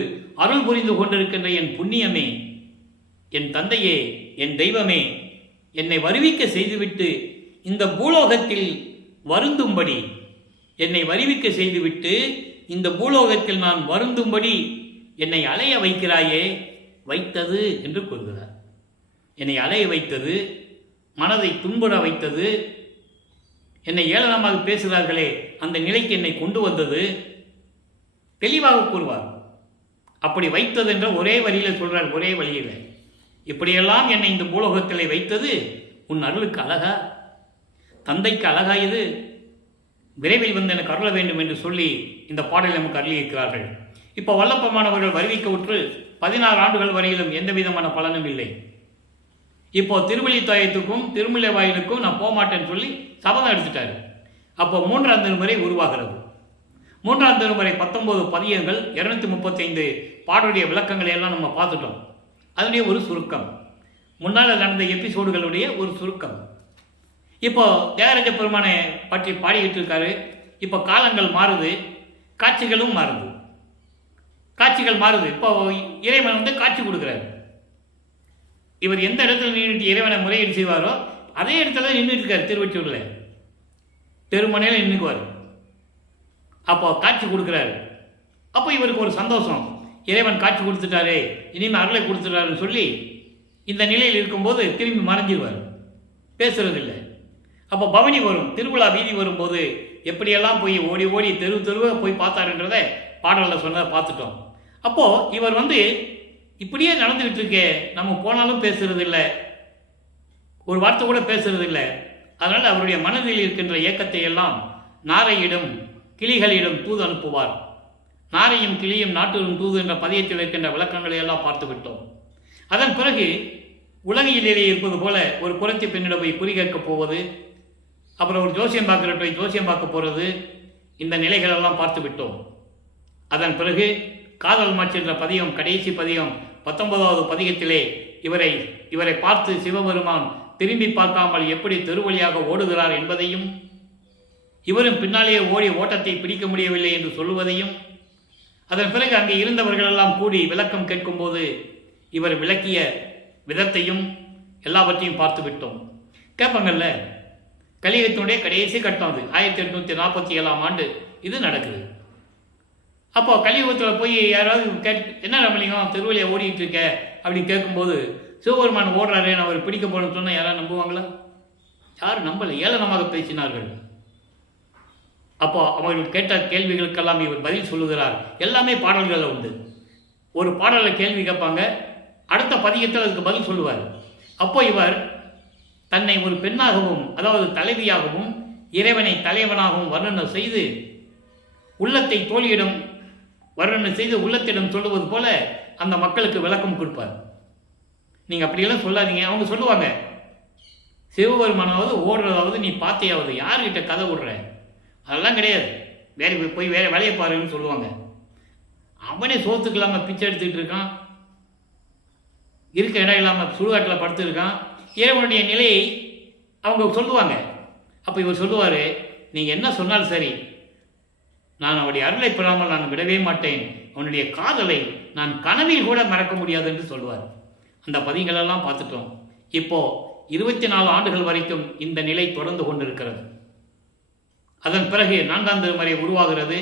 அருள் புரிந்து கொண்டிருக்கின்ற என் புண்ணியமே, என் தந்தையே, என் தெய்வமே, என்னை வருவிக்க செய்துவிட்டு இந்த பூலோகத்தில் வருந்தும்படி, என்னை வருவிக்க செய்துவிட்டு இந்த பூலோகத்தில் நான் வருந்தும்படி என்னை அலைய வைக்கிறாயே, வைத்தது என்று கூறுகிறார். என்னை அலைய வைத்தது, மனதை துன்புற வைத்தது, என்னை ஏளனமாக பேசுகிறார்களே அந்த நிலைக்கு என்னை கொண்டு வந்தது, தெளிவாக கூறுவார். அப்படி வைத்தது என்ற ஒரே வழியில் சொல்றார். ஒரே வழியில் இப்படியெல்லாம் என்னை இந்த பூலோகத்திலே வைத்தது உன் அருளுக்கு அழகா, தந்தைக்கு அழகா, இது விரைவில் வந்து எனக்கு அருள வேண்டும் என்று சொல்லி இந்த பாடலை நமக்கு அருளியிருக்கிறார்கள். இப்போ வல்லப்பமானவர்கள் வருவிக்க உற்று 16 ஆண்டுகள் வரையிலும் எந்த விதமான பலனும் இல்லை. இப்போ திருவல்லித்தாயத்துக்கும் திருமலை வாயிலுக்கும் நான் போகமாட்டேன்னு சொல்லி சபதம் எடுத்துட்டாரு. அப்போ 3ஆம் திருமுறை உருவாகிறது. 3ஆம் திருமுறை 19 பதியங்கள், 235 பாடலுடைய விளக்கங்களை எல்லாம் நம்ம பார்த்துட்டோம். அதனுடைய ஒரு சுருக்கம், முன்னால் நடந்த எபிசோடுகளுடைய ஒரு சுருக்கம். இப்போ தியாகராஜ பெருமானை பற்றி பாடிக்கிட்டு இருக்காரு. இப்போ காலங்கள் மாறுது, காட்சிகளும் மாறுது. காட்சிகள் மாறுது. இப்போ இறைவன் வந்து காட்சி கொடுக்குறாரு. இவர் எந்த இடத்துல நின்றுட்டு இறைவனை முறையீடு செய்வாரோ அதே இடத்துல நின்றுட்டு இருக்காரு. திருவொற்றியூரில் தெருமனையில் நின்றுக்குவார். அப்போ காட்சி கொடுக்குறாரு. அப்போ இவருக்கு ஒரு சந்தோஷம், இறைவன் காட்சி கொடுத்துட்டாரே, இனிமேல் அருளை கொடுத்துட்டாருன்னு சொல்லி இந்த நிலையில் இருக்கும்போது திரும்பி மறைஞ்சிருவார், பேசுறதில்லை. அப்போ பவனி வரும், திருவிழா வீதி வரும்போது எப்படியெல்லாம் போய் ஓடி ஓடி தெரு தெருவாக போய் பார்த்தாருன்றதை பாடலில் சொன்னதை பார்த்துட்டோம். அப்போது இவர் வந்து இப்படியே நடந்துக்கிட்டு இருக்கே, நம்ம போனாலும் பேசுறதில்லை, ஒரு வார்த்தை கூட பேசுறதில்லை. அதனால் அவருடைய மனதில் இருக்கின்ற இயக்கத்தை எல்லாம் நாரையிடம் கிளிகளிடம் தூது அனுப்புவார். நாரையும் கிளியும் நாட்டுடன் தூது என்ற பதியத்தில் இருக்கின்ற விளக்கங்களை எல்லாம் பார்த்து விட்டோம். அதன் பிறகு உலகிலேயே இருப்பது போல ஒரு குறைத்தி பெண்ணிடம் போய் குறி கேட்கப் போவது, அப்புறம் ஒரு ஜோசியம் பார்க்கிறவற்றை ஜோசியம் பார்க்க போகிறது, இந்த நிலைகளெல்லாம் பார்த்து விட்டோம். அதன் பிறகு காதல் மாட்சி என்ற பதியம், கடைசி பதியம் 19வது பதிகத்திலே இவரை பார்த்து சிவபெருமான் திரும்பி பார்க்காமல் எப்படி தெருவழியாக ஓடுகிறார் என்பதையும், இவரும் பின்னாலேயே ஓடி ஓட்டத்தை பிடிக்க முடியவில்லை என்று சொல்லுவதையும், அதன் பிறகு அங்கே இருந்தவர்களெல்லாம் கூடி விளக்கம் கேட்கும்போது இவர் விளக்கிய விதத்தையும் எல்லாவற்றையும் பார்த்து விட்டோம். கேட்பாங்கல்ல, கலியுகத்தினுடைய கடைசி கட்டம் அது. 1847ஆம் ஆண்டு இது நடக்குது. அப்போ கலியுகத்தில் போய் யாராவது என்ன ரமலிங்கம் தெருவழியை ஓடிக்கிட்டு இருக்க அப்படின்னு கேட்கும்போது, சிவபெருமான் ஓடுறாரு, நான் அவர் பிடிக்க போகணும்னு சொன்னால் யாராவது நம்புவாங்களா? யாரும் நம்பலை, ஏளனமாக பேசினார்கள். அப்போ அவர்கள் கேட்ட கேள்விகளுக்கெல்லாம் இவர் பதில் சொல்லுகிறார். எல்லாமே பாடல்களில் உண்டு. ஒரு பாடலை கேள்வி கேட்பாங்க, அடுத்த பதிகத்தில் அதுக்கு பதில் சொல்லுவார். அப்போ இவர் தன்னை ஒரு பெண்ணாகவும், அதாவது தலைவியாகவும், இறைவனை தலைவனாகவும் வர்ணனை செய்து உள்ளத்தை தோழியிடம் வர்ணனை செய்து உள்ளத்திடம் சொல்லுவது போல அந்த மக்களுக்கு விளக்கம் கொடுப்பார். நீங்கள் அப்படியெல்லாம் சொல்லாதீங்க. அவங்க சொல்லுவாங்க, சிவபெருமானாவது ஓடுறதாவது நீ பார்த்தையாவது, யார்கிட்ட கதை விடுற, அதெல்லாம் கிடையாது, வேற வேலையை பாருன்னு சொல்லுவாங்க. அவனே சோத்துக்கு இல்லாமல் பிச்சை எடுத்துக்கிட்டு இருக்கான், இருக்க இடம் இல்லாமல் சுடுகாட்டில் படுத்துருக்கான். இறைவனுடைய நிலையை அவங்க சொல்லுவாங்க. அப்போ இவர் சொல்லுவார், நீங்கள் என்ன சொன்னாலும் சரி, நான் அவனுடைய அருளை பெறாமல் நான் விடவே மாட்டேன், அவனுடைய காதலை நான் கனவில் கூட மறக்க முடியாது என்று சொல்வார். அந்த பதிகளெல்லாம் பார்த்துட்டோம். இப்போ 24 ஆண்டுகள் வரைக்கும் இந்த நிலை தொடர்ந்து கொண்டிருக்கிறது. அதன் பிறகு 4ஆம் திருமுறை உருவாகிறது.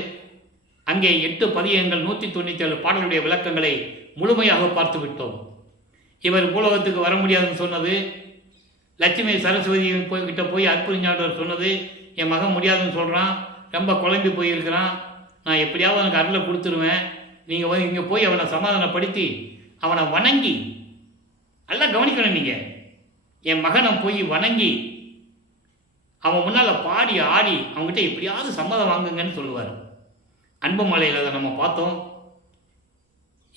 அங்கே 8 பதியங்கள் 197 பாடலுடைய விளக்கங்களை முழுமையாக பார்த்து விட்டோம். இவர் பூலோகத்துக்கு வர முடியாதுன்னு சொன்னது, லட்சுமி சரஸ்வதி கிட்ட போய் அற்புதஞானவர் சொன்னது, என் மகன் முடியாதுன்னு சொல்கிறான், ரொம்ப குழம்பி போயிருக்கிறான், நான் எப்படியாவது எனக்கு அருளை கொடுத்துருவேன், நீங்கள் வந்து இங்கே போய் அவனை சமாதானப்படுத்தி அவனை வணங்கி, எல்லாம் கவனிக்கணும், நீங்கள் என் மகனை போய் வணங்கி அவன் முன்னால் பாடி ஆடி அவங்ககிட்ட எப்படியாவது சம்மதம் வாங்குங்கன்னு சொல்லுவார். அன்புமலையில் அதை நம்ம பார்த்தோம்.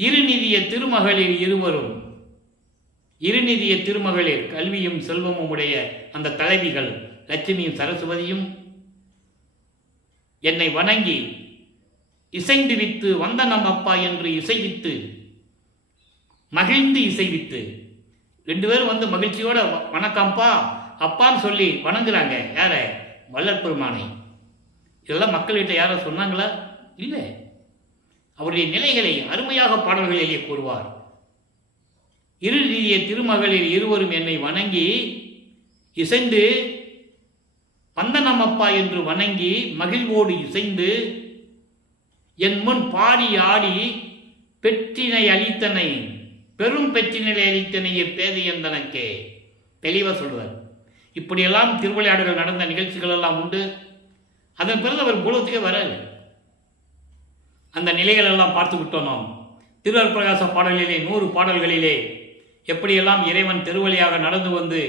இருநிதிய திருமகளிர் இருவரும், இருநிதிய திருமகளிர் கல்வியும் செல்வமும் உடைய அந்த தலைவிகள் லட்சுமியும் சரஸ்வதியும் என்னை வணங்கி இசைந்து வித்து வந்த நம் அப்பா என்று இசைவித்து மகிழ்ந்து இசைவித்து 2 பேரும் வந்து மகிழ்ச்சியோட வணக்கம்ப்பா அப்பான்னு சொல்லி வணங்குறாங்க. யார? வள்ளல் பெருமானை. இதெல்லாம் மக்கள்கிட்ட யாரோ சொன்னாங்களா? இல்லை. அவருடைய நிலைகளை அருமையாக பாடல்களிலே கூறுவார். இருநிதிய திருமகளிர் இருவரும் என்னை வணங்கி இசைந்து வந்தனமப்பா என்று வணங்கி மகிழ்வோடு இசைந்து என் முன் பாடி ஆடி பெற்றினை அளித்தனை, பெரும் பெற்றினை அளித்தனையே பேதையந்தனக்கே. தெளிவாக சொல்வார். இப்படியெல்லாம் திருவிளையாடுகள் நடந்த நிகழ்ச்சிகள் எல்லாம் உண்டு. அதன் பிறகு அவர் பூலத்துக்கே வராது. அந்த நிலைகள் எல்லாம் பார்த்து விட்டோம். நாம் திருவருட்பிரகாச பாடல்களிலே 100 பாடல்களிலே எப்படியெல்லாம் இறைவன் திருவழியாக நடந்து வந்து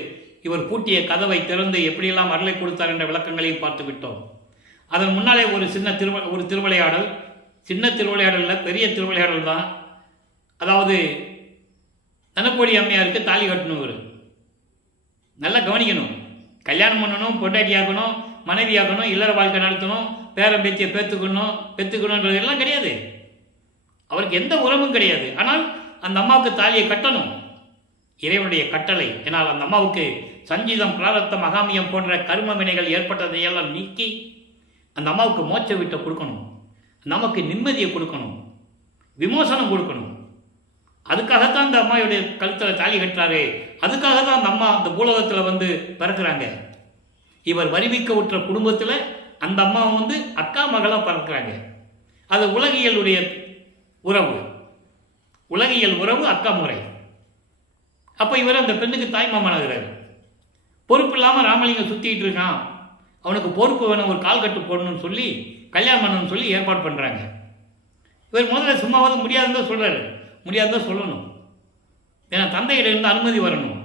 இவர் பூட்டிய கதவை திறந்து எப்படியெல்லாம் அருளை கொடுத்தார் என்ற விளக்கங்களையும் பார்த்து விட்டோம். அதன் முன்னாலே ஒரு திருவிளையாடல், சின்ன திருவிளையாடலில் பெரிய திருவிளையாடல் தான். அதாவது தனக்கோடி அம்மையாருக்கு தாலி கட்டணும். இவர் நல்லா கவனிக்கணும். கல்யாணம் பண்ணணும், பொண்டாட்டியாக்கணும், மனைவியாக்கணும், இல்லற வாழ்க்கை நடத்தணும், பேரம் பேத்தியை பெற்றுக்கணுன்றது எல்லாம் கிடையாது. அவருக்கு எந்த உறவும் கிடையாது. ஆனால் அந்த அம்மாவுக்கு தாலியை கட்டணும், இறைவனுடைய கட்டளை. ஏன்னால் அந்த அம்மாவுக்கு சஞ்சீதம், பிராரத்தம், அகாமியம் போன்ற கர்ம வினைகள் ஏற்பட்டதையெல்லாம் நீக்கி அந்த அம்மாவுக்கு மோட்ச வீட்டை கொடுக்கணும், நமக்கு நிம்மதியை கொடுக்கணும், விமோசனம் கொடுக்கணும். அதுக்காகத்தான் அந்த அம்மாவுடைய கழுத்தில் தாலி கட்டுறாரு. அதுக்காக தான் அந்த அம்மா அந்த பூலோகத்தில் வந்து பிறக்கிறாங்க. இவர் வரிவிக்க உற்ற குடும்பத்தில் அந்த அம்மா வந்து அக்கா மகளாக பிறக்கிறாங்க. அது உலகியலுடைய உறவு, உலகியல் உறவு, அக்கா முறை. அப்போ இவர் அந்த பெண்ணுக்கு தாய்மாமனாகிறார். பொறுப்பு இல்லாமல் ராமலிங்கம் சுற்றிக்கிட்டு இருக்கான், அவனுக்கு பொறுப்பு வேணும், ஒரு கால் கட்டு போடணும்னு சொல்லி கல்யாணம் பண்ணணும்னு சொல்லி ஏற்பாடு பண்ணுறாங்க. இவர் முதல்ல சும்மாவது முடியாதுதான் சொல்கிறாரு. முடியாதுதான் சொல்லணும், ஏன்னா தந்தையிடம் அனுமதி வரணும்,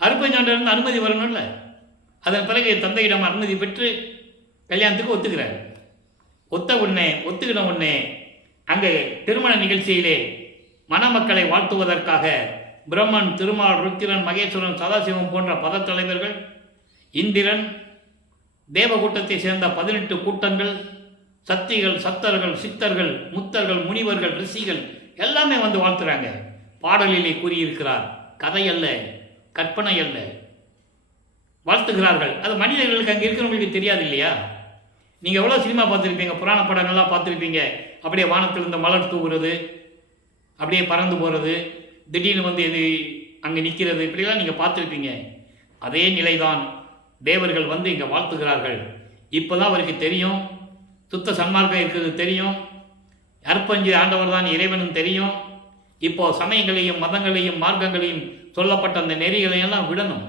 அருப்பஞ்சாண்டிலிருந்து அனுமதி வரணும்ல. அதன் பிறகு தந்தையிடம் அனுமதி பெற்று கல்யாணத்துக்கு ஒத்துக்கிறார். ஒத்துக்கின உடனே அங்கே திருமண நிகழ்ச்சியிலே மணமக்களை வாழ்த்துவதற்காக பிரம்மன், திருமால், ருத்திரன், மகேஸ்வரன், சதாசிவம் போன்ற பதத்தலைவர்கள், இந்திரன், தேவகூட்டத்தை சேர்ந்த 18 கூட்டங்கள், சக்திகள், சத்தர்கள், சித்தர்கள், முத்தர்கள், முனிவர்கள், ரிஷிகள் எல்லாமே வந்து வாழ்த்துறாங்க. பாடலிலே கூறியிருக்கிறார், கதையல்ல, கற்பனை அல்ல, வாழ்த்துகிறார்கள். அது மனிதர்களுக்கு அங்கே இருக்கிறவங்களுக்கு தெரியாது இல்லையா? நீங்கள் எவ்வளோ சினிமா பார்த்துருப்பீங்க, புராண படங்கள்லாம் பார்த்துருப்பீங்க. அப்படியே வானத்தில் இருந்த மலர் தூவுறது, அப்படியே பறந்து போகிறது, திடீர்னு வந்து இது அங்கே நிற்கிறது, இப்படிலாம் நீங்கள் பார்த்துருப்பீங்க. அதே நிலைதான் தேவர்கள் வந்து இங்கே வாழ்த்துகிறார்கள். இப்போ தான் அவருக்கு தெரியும் சுத்த சன்மார்க்கம் இருக்கிறது தெரியும், அற்பஞ்சு ஆண்டவர் தான் இறைவனும் தெரியும். இப்போ சமயங்களையும் மதங்களையும் மார்க்கங்களையும் சொல்லப்பட்ட அந்த நெறிகளையெல்லாம் விடணும்.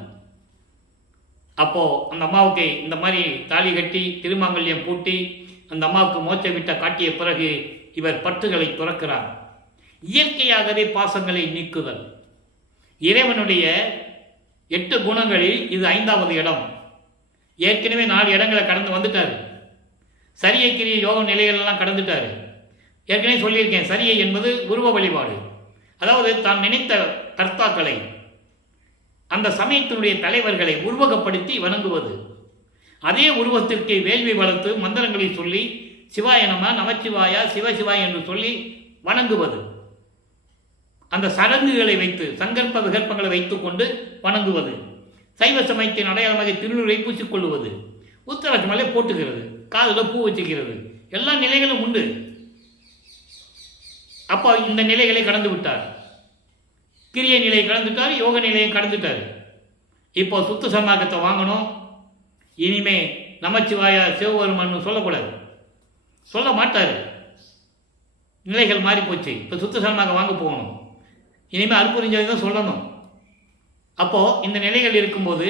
அப்போது அந்த அம்மாவுக்கு இந்த மாதிரி தாலி கட்டி திருமாங்கல்யம் பூட்டி அந்த அம்மாவுக்கு மோட்ச விட்ட காட்டிய பிறகு இவர் பற்றுகளை துறக்கிறார். இயற்கையாகவே பாசங்களை நீக்குதல். இறைவனுடைய 8 குணங்களில் இது 5வது இடம். ஏற்கனவே 4 இடங்களை கடந்து வந்துட்டார். சரியை கிரிய யோக நிலைகளெல்லாம் கடந்துட்டார். ஏற்கனவே சொல்லியிருக்கேன், சரியை என்பது உருவ வழிபாடு. அதாவது தான் நினைத்த கர்த்தாக்களை, அந்த சமயத்தினுடைய தலைவர்களை உருவகப்படுத்தி வணங்குவது. அதே உருவத்திற்கு வேள்வி வளர்த்து மந்திரங்களை சொல்லி சிவாய நம, நமச்சிவாயா, சிவசிவாய் என்று சொல்லி வணங்குவது. அந்த சடங்குகளை வைத்து சங்கற்ப விகற்பங்களை வைத்துக் கொண்டு வணங்குவது. சைவ சமயத்தின் அடையாளமாக திருநூறை பூசிக்கொள்வது, உத்தராட்சி மலை போட்டுகிறது, காதில் பூ வச்சுக்கிறது, எல்லா நிலைகளும் உண்டு. அப்போ இந்த நிலைகளை கடந்து விட்டார். கிரிய நிலையை கடந்துட்டார், யோக நிலையை கடந்துட்டார். இப்போ சுத்த சன்மார்க்கத்தை வாங்கணும். இனிமே நமச்சிவாயா சிவபெருமான் சொல்லக்கூடாது, சொல்ல மாட்டார். நிலைகள் மாறி போச்சு. இப்போ சுத்த சன்மார்க்கம் வாங்க போகணும். இனிமேல் அற்புதஞ்சதை தான் சொல்லணும். அப்போது இந்த நிலைகள் இருக்கும்போது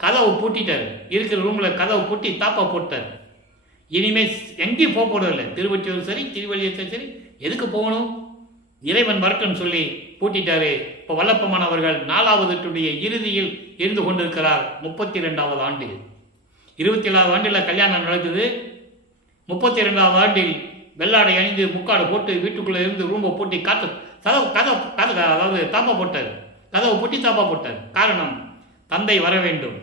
கதவை பூட்டிட்டார். இருக்கிற ரூமில் கதவை பூட்டி தாப்பா போட்டார். இனிமேல் எங்கேயும் போக போடுறதில்லை. திருவொற்றியூர் சரி, திருவள்ளியத்தில் சரி, எதுக்கு போகணும்? இறைவன் வரட்டும்னு சொல்லி பூட்டிட்டாரு. இப்போ வல்லப்பமான் அவர்கள் 4வது இறுதியில் இருந்து கொண்டிருக்கிறார். 32வது ஆண்டில், 27வது ஆண்டில் கல்யாணம் நடக்குது. 32வது ஆண்டில் வெள்ளாடை அணிந்து முக்காடு போட்டு வீட்டுக்குள்ளே இருந்து ரூம்பை பூட்டி அதாவது தாப்பா போட்டார். கதவை பூட்டி தாப்பா போட்டார். காரணம், தந்தை வர வேண்டும்.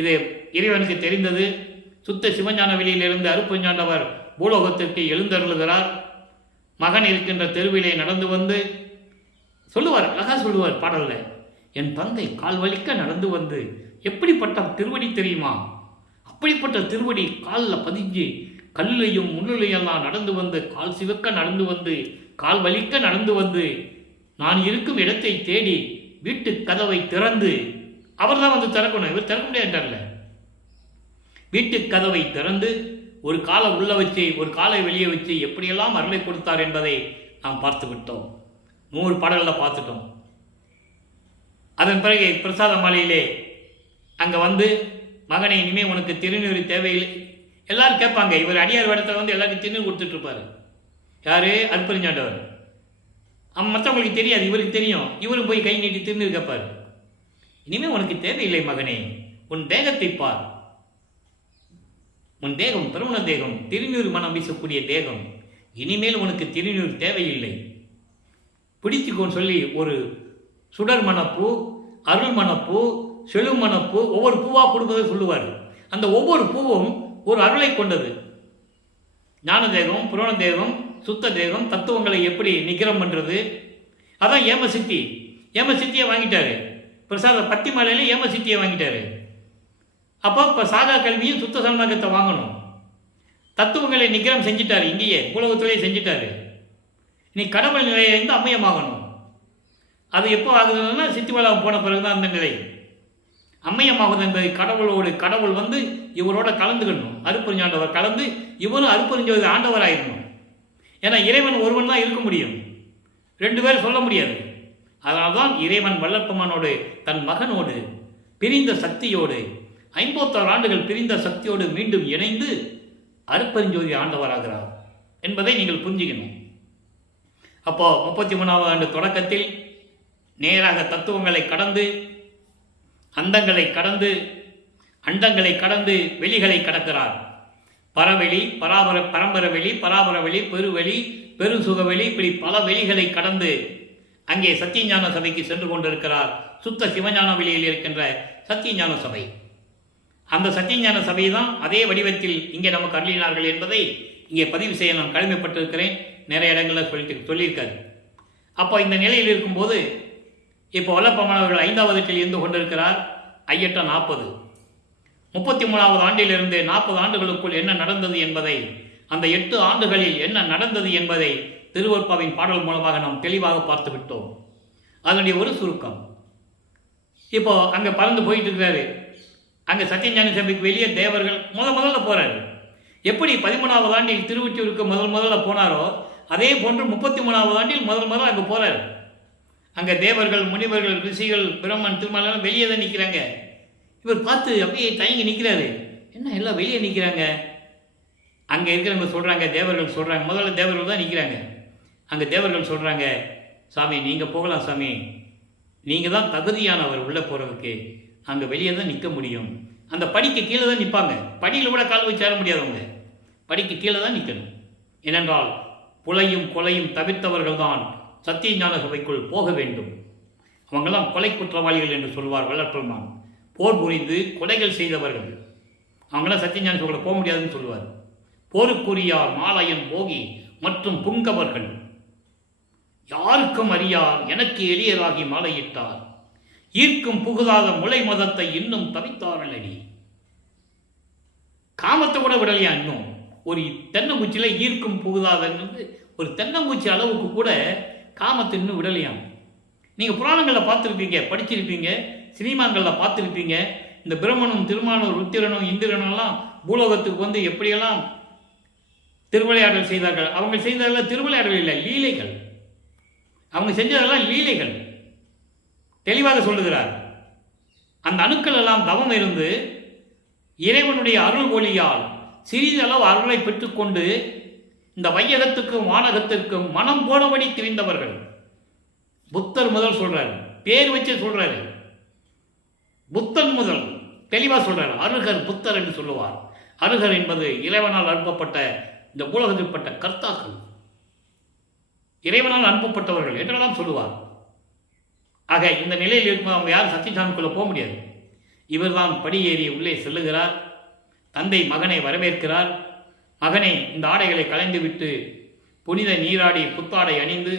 இது இறைவனுக்கு தெரிந்தது. சுத்த சிவஞான வெளியிலிருந்து அருப்பஞ்சாண்டவர் பூலோகத்திற்கு எழுந்தருளுகிறார். மகன் இருக்கின்ற தெருவிலே நடந்து வந்து சொல்லுவார், அழகா சொல்லுவார் பாடலில், என் தந்தை கால் வலிக்க நடந்து வந்து, எப்படிப்பட்ட திருவடி தெரியுமா? அப்படிப்பட்ட திருவடி காலில் பதிஞ்சு கல்லையும் முன்னிலையெல்லாம் நடந்து வந்து, கால் சிவக்க நடந்து வந்து, கால் வலிக்க நடந்து வந்து, நான் இருக்கும் இடத்தை தேடி வீட்டு கதவை திறந்து, அவர் தான் வந்து திறக்கணும், இவர் திறக்க முடியாதுல. வீட்டு கதவை திறந்து ஒரு காலை உள்ள வச்சு ஒரு காலை வெளியே வச்சு எப்படியெல்லாம் அருளை கொடுத்தார் என்பதை நாம் பார்த்து விட்டோம். 100 பாடல்களில் பார்த்துட்டோம். அதன் பிறகு பிரசாத மாலையிலே அங்கே வந்து, மகனை இனிமேல் உனக்கு திருநீர் தேவையில்லை. எல்லாரும் கேட்பாங்க, இவர் அடியார் வேடத்தில் வந்து எல்லாருக்கும் திருநீர் கொடுத்துட்ருப்பார். யார்? அற்புதஞ்சாண்டவர். மற்றவங்களுக்கு தெரியாது, இவருக்கு தெரியும். இவரும் போய் கை நீட்டி திருநீர் கேட்பார். இனிமேல் உனக்கு தேவையில்லை மகனே, உன் தேகத்தை பார். உன் தேகம் திருமண தேகம், திருநீர் மனம் வீசக்கூடிய தேகம். இனிமேல் உனக்கு திருநீர் தேவையில்லை, பிடித்துக்கோன்னு சொல்லி ஒரு சுடர் மணப்பூ, அருள் மணப்பூ, செழு மணப்பூ, ஒவ்வொரு பூவாக கொடுப்பதை சொல்லுவார். அந்த ஒவ்வொரு பூவும் ஒரு அருளை கொண்டது. ஞான தேகம், புராண தேகம், சுத்த தேகம், தத்துவங்களை எப்படி நிகரம் பண்ணுறது. அதான் ஏமசித்தி. ஏமசித்தியை வாங்கிட்டாரு. பிரசாத பத்தி மலையில் ஏம சித்தியை வாங்கிட்டாரு. அப்போ இப்போ சாகா கல்வியும் சுத்த சன்மார்க்கத்தை வாங்கணும். தத்துவங்களை நிகரம் செஞ்சிட்டாரு, இங்கேயே உலகத்திலேயே செஞ்சிட்டாரு. நீ கடவுள் நிலையிலிருந்து அம்மையமாகணும். அது எப்போ ஆகுதுன்னா சித்திவளாக போன பிறகுதான் அந்த நிலை அம்மையமாகுது என்பதை கடவுள் வந்து இவரோட கலந்துக்கணும். அருப்பெருஞ்சாண்டவர் கலந்து இவரும் அருப்பெருஞ்சோதி ஆண்டவராயிடணும். ஏன்னா இறைவன் ஒருவன் தான் இருக்க முடியும், 2 பேர் சொல்ல முடியாது. அதனால்தான் இறைவன் வல்லப்பெருமானோடு தன் மகனோடு பிரிந்த சக்தியோடு 56 ஆண்டுகள் பிரிந்த சக்தியோடு மீண்டும் இணைந்து அருப்பெருஞ்சோதி ஆண்டவராகிறார் என்பதை நீங்கள் புரிஞ்சுக்கணும். அப்போ 33ஆவது ஆண்டு தொடக்கத்தில் நேராக தத்துவங்களை கடந்து, அந்தங்களை கடந்து, அண்டங்களை கடந்து வெளிகளை கடக்கிறார். பரவெளி, பரம்பர வெளி, பராபர வெளி, பெருவெளி, பெருசுகவெளி, இப்படி பல வெளிகளை கடந்து அங்கே சத்தியஞான சபைக்கு சென்று கொண்டிருக்கிறார். சுத்த சிவஞான வெளியில் இருக்கின்ற சத்தியஞான சபை. அந்த சத்தியஞான சபை தான் அதே வடிவத்தில் இங்கே நமக்கு அருளினார்கள் என்பதை இங்கே பதிவு செய்ய நான் கடமைப்பட்டிருக்கிறேன். நிறைய இடங்களில் சொல்லியிருக்காரு. அப்போ இந்த நிலையில் இருக்கும்போது இப்போ வல்லப்பெருமானவர்கள் 5வது இருந்து கொண்டிருக்கிறார். ஐயட்ட 40 33வது ஆண்டிலிருந்து 40 ஆண்டுகளுக்குள் என்ன நடந்தது என்பதை, அந்த 8 ஆண்டுகளில் என்ன நடந்தது என்பதை திருவருட்பாவின் பாடல் மூலமாக நாம் தெளிவாக பார்த்து விட்டோம். அதனுடைய ஒரு சுருக்கம். இப்போ அங்கே பறந்து போயிட்டு இருக்கிறாரு. அங்கே சத்தியஞான சபைக்கு வெளியே தேவர்கள் முதல்ல போறாரு. எப்படி 13வது ஆண்டில் திருவொற்றியூருக்கு முதல்ல போனாரோ அதே போன்று 33வது ஆண்டில் முதல்ல அங்கே போறாரு. அங்கே தேவர்கள், முனிவர்கள், ரிஷிகள், பிரம்மன், திருமாலாம் வெளியே தான் நிற்கிறாங்க. இவர் பார்த்து அப்படியே தயங்கி நிற்கிறாரு. என்ன எல்லாம் வெளியே நிற்கிறாங்க? அங்கே இருக்கிறவங்க சொல்கிறாங்க, தேவர்கள் சொல்கிறாங்க, முதல்ல தேவர்கள் தான் நிற்கிறாங்க. அங்கே தேவர்கள் சொல்கிறாங்க, சாமி நீங்கள் போகலாம் சாமி, நீங்கள் தான் தகுதியானவர் உள்ளே போகிறதுக்கு, அங்கே வெளியே தான் நிற்க முடியும். அந்த படிக்கு கீழே தான் நிற்பாங்க. படியில் கூட கால் வச்சு சேர முடியாதவங்க படிக்கு கீழே தான் நிற்கணும். ஏனென்றால் புலையும் கொலையும் தவிர்த்தவர்கள் தான் சத்தியஞான சபைக்குள் போக வேண்டும். அவங்கெல்லாம் கொலை குற்றவாளிகள் என்று சொல்வார் வல்லப்பெருமான். போர் புரிந்து கொலைகள் செய்தவர்கள் அவங்களாம் சத்தியஞான சபைக்குள்ள போக முடியாதுன்னு சொல்லுவார். போருக்குரியார் மாலையன் போகி மற்றும் புங்கவர்கள் யாருக்கும் அறியார் எனக்கு எளியராகி மாலையிட்டார், ஈர்க்கும் புகுதாத முளை மதத்தை இன்னும் தவித்தார்கள் அடி. காமத்தை கூட விடலையா? இன்னும் ஒரு தென்னங்குச்சியில் ஈர்க்கும் புகுதாதன்னு ஒரு தென்னங்குச்சி அளவுக்கு கூட காமத்தை இன்னும் விடலையாம். நீங்கள் புராணங்களில் பார்த்துருப்பீங்க, படிச்சிருப்பீங்க, சினிமாங்களில் பார்த்துருப்பீங்க. இந்த பிரம்மனும் திருமானும் ருத்திரனும் இந்திரனும் பூலோகத்துக்கு வந்து எப்படியெல்லாம் திருவிளையாடல் செய்தார்கள். அவங்க செய்ததெல்லாம் திருவிளையாடல் இல்லை, லீலைகள். அவங்க செஞ்சதெல்லாம் லீலைகள். தெளிவாக சொல்லுகிறார். அந்த அணுக்கள் எல்லாம் தவம் இருந்து இறைவனுடைய அருள் ஒளியால் சிறிதளவு அருளை பெற்றுக்கொண்டு இந்த வையகத்துக்கும் வானகத்திற்கும் மனம் போனபடி திரிந்தவர்கள். புத்தர் முதல் சொல்றாரு, பேர் வச்சு சொல்றாரு. புத்தன் முதல் தெளிவாக சொல்றாரு. அருகர் புத்தர் என்று சொல்லுவார். அருகர் என்பது இறைவனால் அனுப்பப்பட்ட இந்த பூலகத்திற்பட்ட கர்த்தாக்கள், இறைவனால் அனுப்பப்பட்டவர்கள் என்றெல்லாம் சொல்லுவார். ஆக இந்த நிலையில் இருக்கும்போது அவங்க யாரும் சத்தியஞானத்துக்குள்ள போக முடியாது. இவர்தான் படியேறி உள்ளே செல்லுகிறார். தந்தை மகனை வரவேற்கிறார். மகனை இந்த ஆடைகளை களைந்துவிட்டு புனித நீராடி புத்தாடை அணிந்து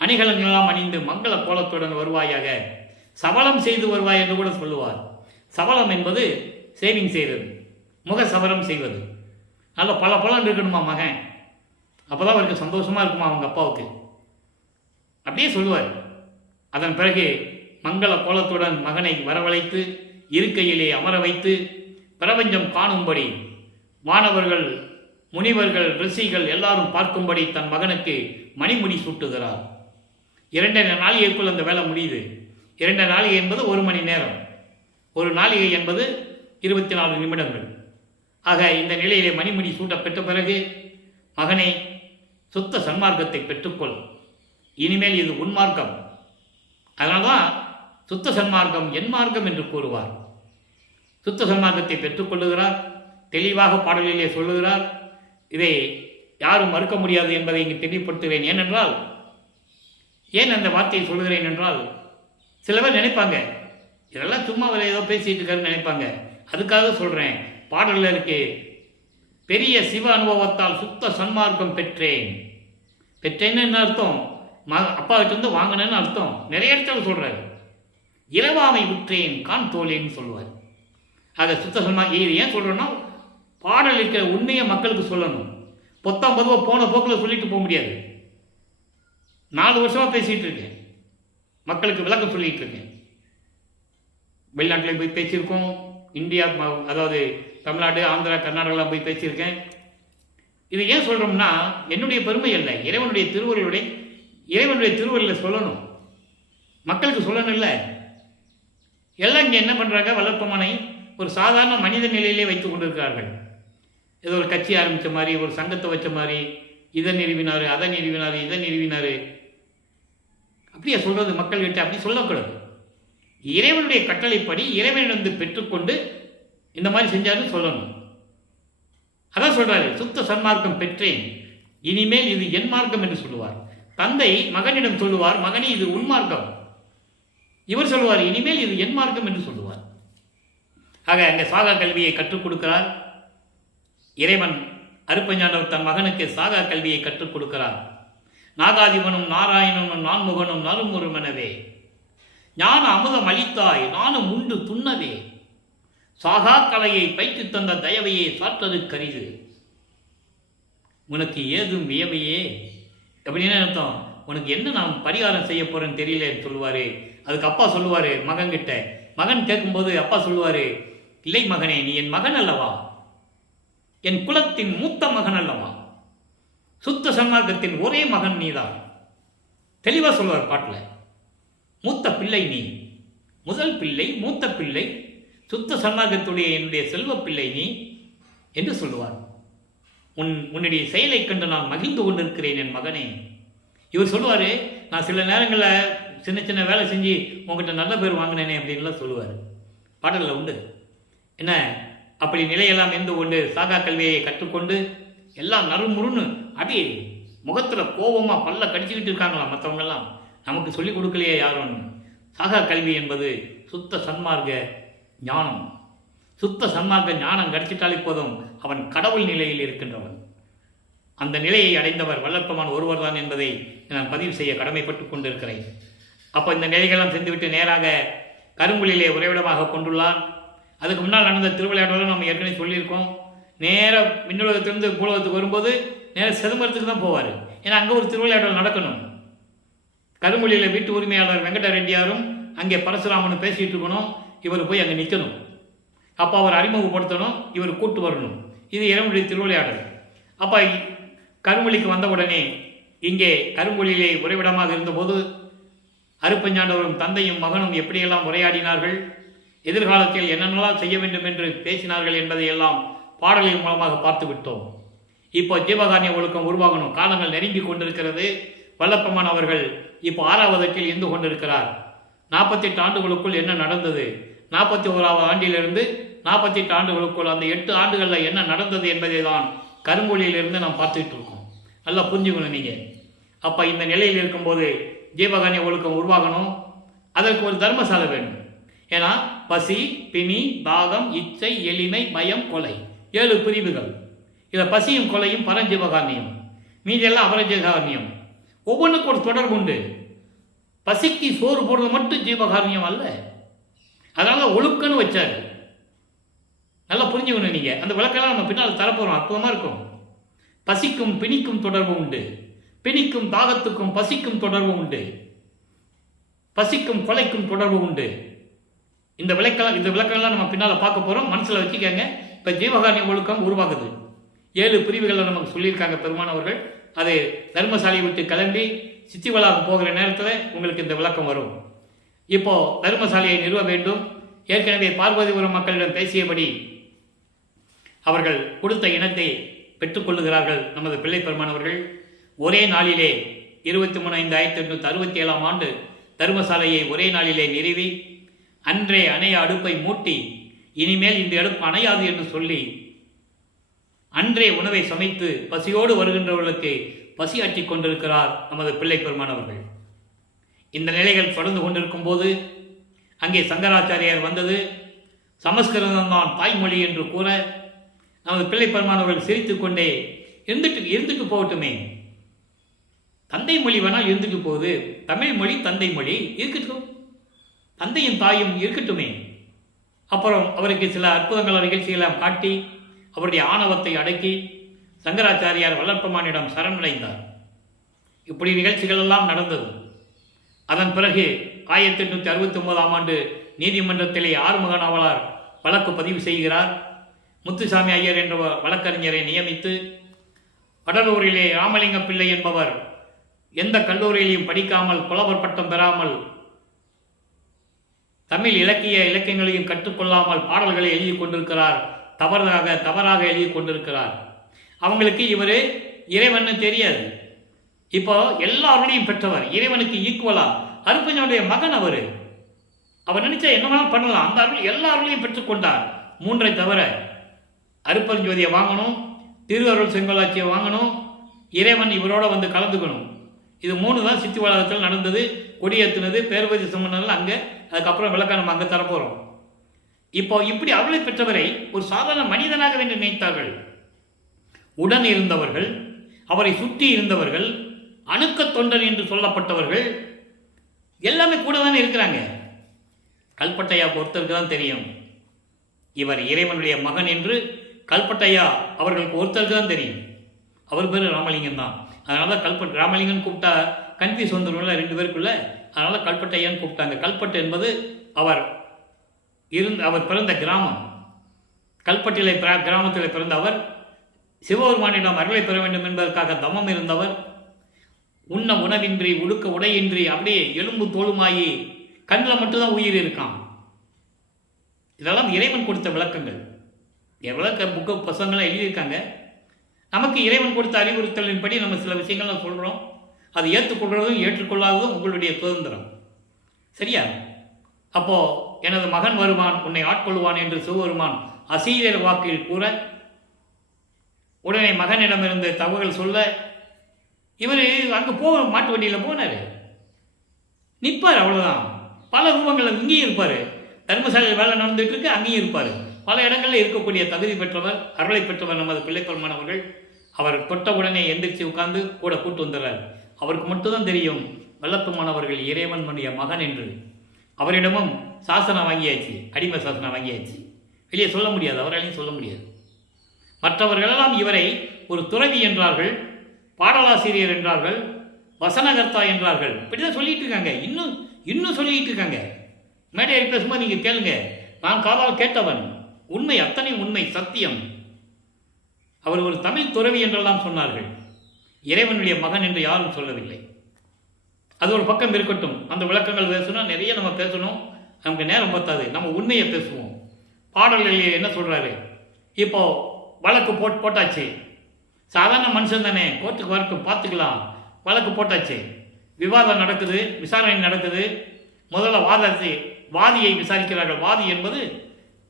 அணிகலங்களெல்லாம் அணிந்து மங்கள கோலத்துடன் வருவாயாக, சபலம் செய்து வருவாய் என்று கூட சொல்லுவார். சபலம் என்பது சேவிங் செய்கிறது, முக சவரம் செய்வது. நல்ல பல இருக்கணுமா மகன், அப்போதான் அவருக்கு சந்தோஷமா இருக்குமா அவங்க அப்பாவுக்கு, அப்படியே சொல்லுவார். அதன் பிறகு மங்கள கோலத்துடன் மகனை வரவழைத்து இருக்கையிலே அமர வைத்து பிரபஞ்சம் காணும்படி வானவர்கள், முனிவர்கள், ரிஷிகள் எல்லாரும் பார்க்கும்படி தன் மகனுக்கு மணிமுடி சூட்டுகிறார். 2 நாளிகைக்குள் அந்த வேலை முடியுது. 2 நாளிகை என்பது 1 மணி நேரம், ஒரு நாளிகை என்பது 24 நிமிடங்கள். ஆக இந்த நிலையிலே மணிமுடி சூட்ட பெற்ற பிறகு மகனை சுத்த சன்மார்க்கத்தை பெற்றுக்கொள், இனிமேல் இது உன்மார்க்கம். அதனால்தான் சுத்த சன்மார்க்கம் என் மார்க்கம் என்று கூறுவார். சுத்த சன்மார்க்கத்தை பெற்றுக்கொள்ளுகிறார். தெளிவாக பாடலிலே சொல்லுகிறார். இதை யாரும் மறுக்க முடியாது என்பதை இங்கு தெளிவுபடுத்துகிறேன். ஏனென்றால், ஏன் அந்த வார்த்தையை சொல்லுகிறேன் என்றால், சில பேர் நினைப்பாங்க இதெல்லாம் சும்மா அவர் ஏதோ பேசிட்டு இருக்காருன்னு நினைப்பாங்க. அதுக்காக சொல்கிறேன். பாடலில் இருக்கு, பெரிய சிவ அனுபவத்தால் சுத்த சன்மார்க்கம் பெற்றேன். பெற்றேன்னு என்ன அர்த்தம்? அப்பா கிட்ட இருந்து வாங்கினேன்னு அர்த்தம். நிறைய இடத்துல சொல்கிறாரு. இரவாமை விற்றேன் கான் தோலேன்னு சொல்லுவார். ஆக சுத்த சன்மார்க்கம் இது ஏன் சொல்கிறோன்னா, பாடல் இருக்கிற உண்மையை மக்களுக்கு சொல்லணும். பொத்தாம் பொதுவாக போன போக்கில் சொல்லிட்டு போக முடியாது. 4 வருஷமாக பேசிகிட்டு இருக்கேன், மக்களுக்கு விளக்கம் சொல்லிகிட்டு இருக்கேன். வெளிநாட்டில் போய் பேசியிருக்கோம், இந்தியா அதாவது தமிழ்நாடு, ஆந்திரா, கர்நாடகாலாம் போய் பேசியிருக்கேன். இது ஏன் சொல்கிறோம்னா, என்னுடைய பெருமை அல்ல, இறைவனுடைய திருவருளில் சொல்லணும், மக்களுக்கு சொல்லணும். இல்லை எல்லாம் இங்கே என்ன பண்ணுறாங்க, வளர்ப்பமனை ஒரு சாதாரண மனித நிலையிலே வைத்து கொண்டிருக்கிறார்கள். ஏதோ ஒரு கட்சி ஆரம்பித்த மாதிரி, ஒரு சங்கத்தை வச்ச மாதிரி, இதை நிறுவினார், அதை நிறுவினார், இதை நிறுவினார். அப்படியே சொல்கிறது மக்கள்கிட்ட? அப்படி சொல்லக்கூடாது. இறைவனுடைய கட்டளைப்படி இறைவனிடந்து பெற்றுக்கொண்டு இந்த மாதிரி செஞ்சாலும் சொல்லணும். அதான் சொல்றாரு, சுத்த சன்மார்க்கம் பெற்றேன், இனிமேல் இது என் மார்க்கம் என்று சொல்லுவார். தந்தை மகனிடம் சொல்லுவார், மகனே இது உன் மார்க்கம். இவர் சொல்லுவார், இனிமேல் இது என் மார்க்கம் என்று சொல்லுவார். ஆக அங்கே சாகா கல்வியை கற்றுக் கொடுக்கிறார் இறைவன். அருப்பஞ்சாண்டவர் தன் மகனுக்கு சாகா கல்வியை கற்றுக் கொடுக்கிறார். நாகாதிபனும் நாராயணனும் நான்முகனும் நறுமுறுமெனவே ஞான அமுதம் அளித்தாய் நானும் உண்டு துண்ணவே சாகா கலையை பயிற்று தந்த தயவையே சாற்றது கரிது உனக்கு ஏதும் வியவையே. அப்படின்னு அர்த்தம், உனக்கு என்ன நான் பரிகாரம் செய்ய போறேன்னு தெரியலன்னு சொல்லுவாரு. அதுக்கு அப்பா சொல்லுவாரு மகன்கிட்ட. மகன் கேட்கும்போது அப்பா சொல்லுவாரு, இல்லை மகனே, நீ என் மகன் அல்லவா, என் குலத்தின் மூத்த மகன் அல்லவா, சுத்த சன்மார்க்கத்தின் ஒரே மகன் நீதான். தெளிவா சொல்லுவார் பாட்டில். மூத்த பிள்ளை நீ, முதல் பிள்ளை, மூத்த பிள்ளை, சுத்த சன்மார்க்கத்துடைய என்னுடைய செல்வ பிள்ளை நீ என்று சொல்லுவார். உன்னுடைய செயலை கண்டு நான் மகிழ்ந்து கொண்டிருக்கிறேன் என் மகனே. இவர் சொல்லுவார், நான் சில நேரங்களில் சின்ன சின்ன வேலை செஞ்சு உங்ககிட்ட நல்ல பேர் வாங்கினேனே அப்படின்லாம் சொல்லுவார். பாடலில் உண்டு. என்ன அப்படி நிலையெல்லாம் இருந்து கொண்டு சாகா கல்வியை கற்றுக்கொண்டு எல்லாம் நறுமுறுன்னு அப்படி முகத்தில் கோபமாக பல்ல கடிச்சுக்கிட்டு இருக்காங்களாம் மற்றவங்கெல்லாம். நமக்கு சொல்லிக் கொடுக்கலையே யாரும். சாகா கல்வி என்பது சுத்த சன்மார்க்க ஞானம். சுத்த சன்மார்க்க ஞானம் கிடைச்சிட்டாலே போதும், அவன் கடவுள் நிலையில் இருக்கின்றவன். அந்த நிலையை அடைந்தவர் வல்லற்பமான் ஒருவர் தான் என்பதை நான் பதிவு செய்ய கடமைப்பட்டு கொண்டிருக்கிறேன். அப்போ இந்த நிலைகளெல்லாம் சென்றுவிட்டு நேராக கருங்குழியிலே உறைவிடமாக கொண்டுள்ளார். அதுக்கு முன்னால் நடந்த திருவிளையாடலும் நம்ம ஏற்கனவே சொல்லியிருக்கோம். நேராக விண்ணுலகத்திலிருந்து பூலகத்துக்கு வரும்போது நேராக சிதம்பரத்துக்கு தான் போவார். ஏன்னா அங்கே ஒரு திருவிளையாடல் நடக்கணும். கருங்குழியில் வீட்டு உரிமையாளர் வெங்கட ரெட்டியாரும் அங்கே பரசுராமனும் பேசிகிட்டு இருக்கணும். இவர் போய் அங்கே நிற்கணும். அப்போ அவர் அறிமுகப்படுத்தணும், இவர் கூட்டு வரணும். இது இறைவனுடைய திருவிளையாடல். அப்போ கருங்குழிக்கு வந்த உடனே இங்கே கருங்குழியிலே உறைவிடமாக இருந்தபோது அருப்பஞ்சாண்டவரும் தந்தையும் மகனும் எப்படியெல்லாம் உரையாடினார்கள், எதிர்காலத்தில் என்னென்னலாம் செய்ய வேண்டும் என்று பேசினார்கள் என்பதையெல்லாம் பாடலின் மூலமாக பார்த்து விட்டோம். இப்போ ஜீவகாருண்ய ஒழுக்கம் உருவாகணும். காலங்கள் நெருங்கி கொண்டிருக்கிறது. வல்லப்பமான் அவர்கள் இப்போ 6வது அட்டில் இருந்து கொண்டிருக்கிறார். 48 ஆண்டுகளுக்குள் என்ன நடந்தது, 41வது ஆண்டிலிருந்து 48 ஆண்டுகளுக்குள் அந்த 8 ஆண்டுகளில் என்ன நடந்தது என்பதை தான் கருங்குழியிலிருந்து நாம் பார்த்துக்கிட்டு இருக்கோம். நல்லா புரிஞ்சுக்கணும் நீங்கள். அப்போ இந்த நிலையில் இருக்கும்போது ஜீவகாருண்ய ஒழுக்கம் உருவாகணும். அதற்கு ஒரு தர்மசாலை வேணும். ஏன்னா பசி, பிணி, தாகம், இச்சை, எளிமை, பயம், கொலை 7 பிரிவுகள். இதில் பசியும் கொலையும் பரஞ்சீவகாருண்யம், மீதியெல்லாம் அபரஜீவகாருண்யம். ஒவ்வொன்றுக்கும் ஒரு தொடர்பு உண்டு. பசிக்கு சோறு போடுறது மட்டும் ஜீவகாருண்யம் அல்ல. அதனால ஒழுக்கன்னு வச்சாரு. நல்லா புரிஞ்சுக்கணும் நீங்கள். அந்த விளக்கெல்லாம் நம்ம பின்னால் தரப்போகிறோம். அற்புதமாக இருக்கும். பசிக்கும் பிணிக்கும் தொடர்பு உண்டு. பிணிக்கும் தாகத்துக்கும் பசிக்கும் தொடர்பு உண்டு. பசிக்கும் கொலைக்கும் தொடர்பு உண்டு. இந்த விளக்கெல்லாம் நம்ம பின்னால் பார்க்க போகிறோம். மனசில் வச்சுக்கோங்க. இப்போ ஜீவகாருண்ய ஒழுக்கம் உருவாகுது. 7 பிரிவுகளில் நமக்கு சொல்லியிருக்காங்க பெருமான் அவர்கள். அது தர்மசாலையை விட்டு கிளம்பி சித்திவளாக போகிற நேரத்தில் உங்களுக்கு இந்த விளக்கம் வரும். இப்போ தர்மசாலையை நிறுவ வேண்டும். ஏற்கனவே பார்வதிபுரம் மக்களிடம் பேசியபடி அவர்கள் கொடுத்த இனத்தை பெற்றுக்கொள்ளுகிறார்கள் நமது பிள்ளை பெருமான் அவர்கள். ஒரே நாளிலே 23/5/1867 ஆண்டு தர்மசாலையை ஒரே நாளிலே நிறுவி அன்றே அணைய அடுப்பை மூட்டி இனிமேல் இந்த அடுப்பு அணையாது என்று சொல்லி அன்றே உணவை சமைத்து பசியோடு வருகின்றவர்களுக்கு பசி ஆற்றிக் கொண்டிருக்கிறார் நமது பிள்ளை பெருமான் அவர்கள். இந்த நிலைகள் தொடர்ந்து கொண்டிருக்கும் போது அங்கே சங்கராச்சாரியார் வந்தது. சமஸ்கிருதம் தான் தாய்மொழி என்று கூற நமது பிள்ளை பெருமான் அவர்கள் சிரித்து கொண்டே இருந்துட்டு போகட்டுமே, தந்தை மொழி வேணால் இருந்துட்டு போகுது, தமிழ் மொழி தந்தை மொழி இருக்கட்டும், தந்தையும் தாயும் இருக்கட்டுமே. அப்புறம் அவருக்கு சில அற்புதங்கள் நிகழ்ச்சிகளை காட்டி அவருடைய ஆணவத்தை அடக்கி சங்கராச்சாரியார் வல்லற்பமானிடம் சரணடைந்தார். இப்படி நிகழ்ச்சிகள் எல்லாம் நடந்தது. அதன் பிறகு 1869 ஆண்டு நீதிமன்றத்திலே ஆறுமுக நாவலார் வழக்கு பதிவு செய்கிறார். முத்துசாமி ஐயர் என்ற வழக்கறிஞரை நியமித்து வடலூரிலே ராமலிங்க பிள்ளை என்பவர் எந்த கல்லூரியிலையும் படிக்காமல் புலவர் பட்டம் பெறாமல் தமிழ் இலக்கியங்களையும் கற்றுக்கொள்ளாமல் பாடல்களை எழுதி கொண்டிருக்கிறார். தவறாக எழுதி கொண்டிருக்கிறார். அவங்களுக்கு இவர் இறைவன் தெரியாது. இப்போ எல்லாருடையும் பெற்றவர், இறைவனுக்கு ஈக்குவலா அருப்பஞ்சனுடைய மகன் அவர் நினைச்சா என்ன வேணாலும் பண்ணலாம். அந்த அருள் எல்லா அருளையும் பெற்றுக்கொண்டார். 3 தவிர அருப்பஞ்சோதியை வாங்கணும், திருவருள் செங்கோலாட்சியை வாங்கணும், இறைவன் இவரோட வந்து கலந்துக்கணும். இது 3 தான் சித்தி வளாகத்தில் நடந்தது. கொடியேற்றினது பேர்வதி சம்பந்தம் அங்கே. அதுக்கப்புறம் விளக்கம் நம்ம அங்கே தரப்போகிறோம். இப்போ இப்படி அருளை பெற்றவரை ஒரு சாதாரண மனிதனாக என்று நினைத்தார்கள். உடன் இருந்தவர்கள், அவரை சுற்றி இருந்தவர்கள், அணுக்க தொண்டர் என்று சொல்லப்பட்டவர்கள் எல்லாமே கூட தானே இருக்கிறாங்க. கல்பட்டையா ஒருத்தருக்கு தான் தெரியும் இவர் இறைவனுடைய மகன் என்று. கல்பட்டையா அவர்களுக்கு ஒருத்தருக்கு தான் தெரியும். அவர் பேர் ராமலிங்கம் தான். அதனால ராமலிங்கன் கூப்பிட்டா கன்ஃபியூஸ் வந்துடும்ல 2 பேருக்குள்ள. அதனால கல்பட்டையான்னு கூப்பிட்டாங்க. கல்பட்டு என்பது அவர் பிறந்த கிராமம். கல்பட்டிலை கிராமத்தில் பிறந்த அவர் சிவபெருமானிடம் அருளை பெற வேண்டும் என்பதற்காக தமம் இருந்தவர். உண்ண உணவின்றி உடுக்க உடையின்றி அப்படியே எலும்பு தோளுமாயி கண்ணில் மட்டும்தான் உயிர் இருக்கான். இதெல்லாம் இறைவன் கொடுத்த விளக்கங்கள். எவ்வளோ புக்கு புத்தகங்கள்லாம் எழுதியிருக்காங்க. நமக்கு இறைவன் கொடுத்த அறிவுறுத்தலின்படி நம்ம சில விஷயங்கள் சொல்கிறோம். அது ஏற்றுக்கொள்வதும் ஏற்றுக்கொள்ளாததும் உங்களுடைய சுதந்திரம். சரியா? அப்போது எனது மகன் வருவான், உன்னை ஆட்கொள்வான் என்று சிவபெருமான் அசீரியர் வாக்கில் கூற, உடனே மகனிடமிருந்து தகவல் சொல்ல, இவர் அங்கே மாட்டு வண்டியில் போனார். நிற்பார், அவ்வளோதான். பல ரூபங்களில் இங்கேயும் இருப்பார். தர்மசாலையில் வேலை நடந்துட்டு இருக்கு, அங்கேயும் இருப்பார். பல இடங்களில் இருக்கக்கூடிய தகுதி பெற்றவர், அருளை பெற்றவர் நமது பிள்ளைப்பெருமானவர்கள். அவர் தொட்ட உடனே எந்திரிச்சு உட்கார்ந்து கூட கூட்டு வந்துடுறார். அவருக்கு மட்டும்தான் தெரியும் வல்லப்பெருமானவர்கள் இறைவனுடைய மகன் என்று. அவரிடமும் சாசனம் வாங்கியாச்சு, அடிமை சாசனம் வாங்கியாச்சு. வெளியே சொல்ல முடியாது, அவராலையும் சொல்ல முடியாது. மற்றவர்களெல்லாம் இவரை ஒரு துறவி என்றார்கள், பாடலாசிரியர் என்றார்கள், வசனகர்த்தா என்றார்கள். இப்படிதான் சொல்லிட்டு இருக்காங்க. இன்னும் சொல்லிட்டு இருக்காங்க. மேடையில் பேசும்போது நீங்கள் கேளுங்க. நான் காதால் கேட்டவன். உண்மை, அத்தனை உண்மை, சத்தியம். அவர் ஒரு தமிழ் துறவி என்றெல்லாம் சொன்னார்கள். இறைவனுடைய மகன் என்று யாரும் சொல்லவில்லை. அது ஒரு பக்கம் இருக்கட்டும். அந்த விளக்கங்கள் பேசணும், நிறைய நம்ம பேசணும். நமக்கு நேரம் பத்தாது. நம்ம உண்மையை பேசுவோம். பாடல்களில் என்ன சொல்கிறாரு? இப்போ வழக்கு போட்டாச்சு. சாதாரண மனுஷன் தானே, கோர்ட்டுக்கு வரட்டும், பார்த்துக்கலாம். வழக்கு போட்டாச்சு, விவாதம் நடக்குது, விசாரணை நடக்குது. முதல்ல வாதியை விசாரிக்கிறார்கள். வாதி என்பது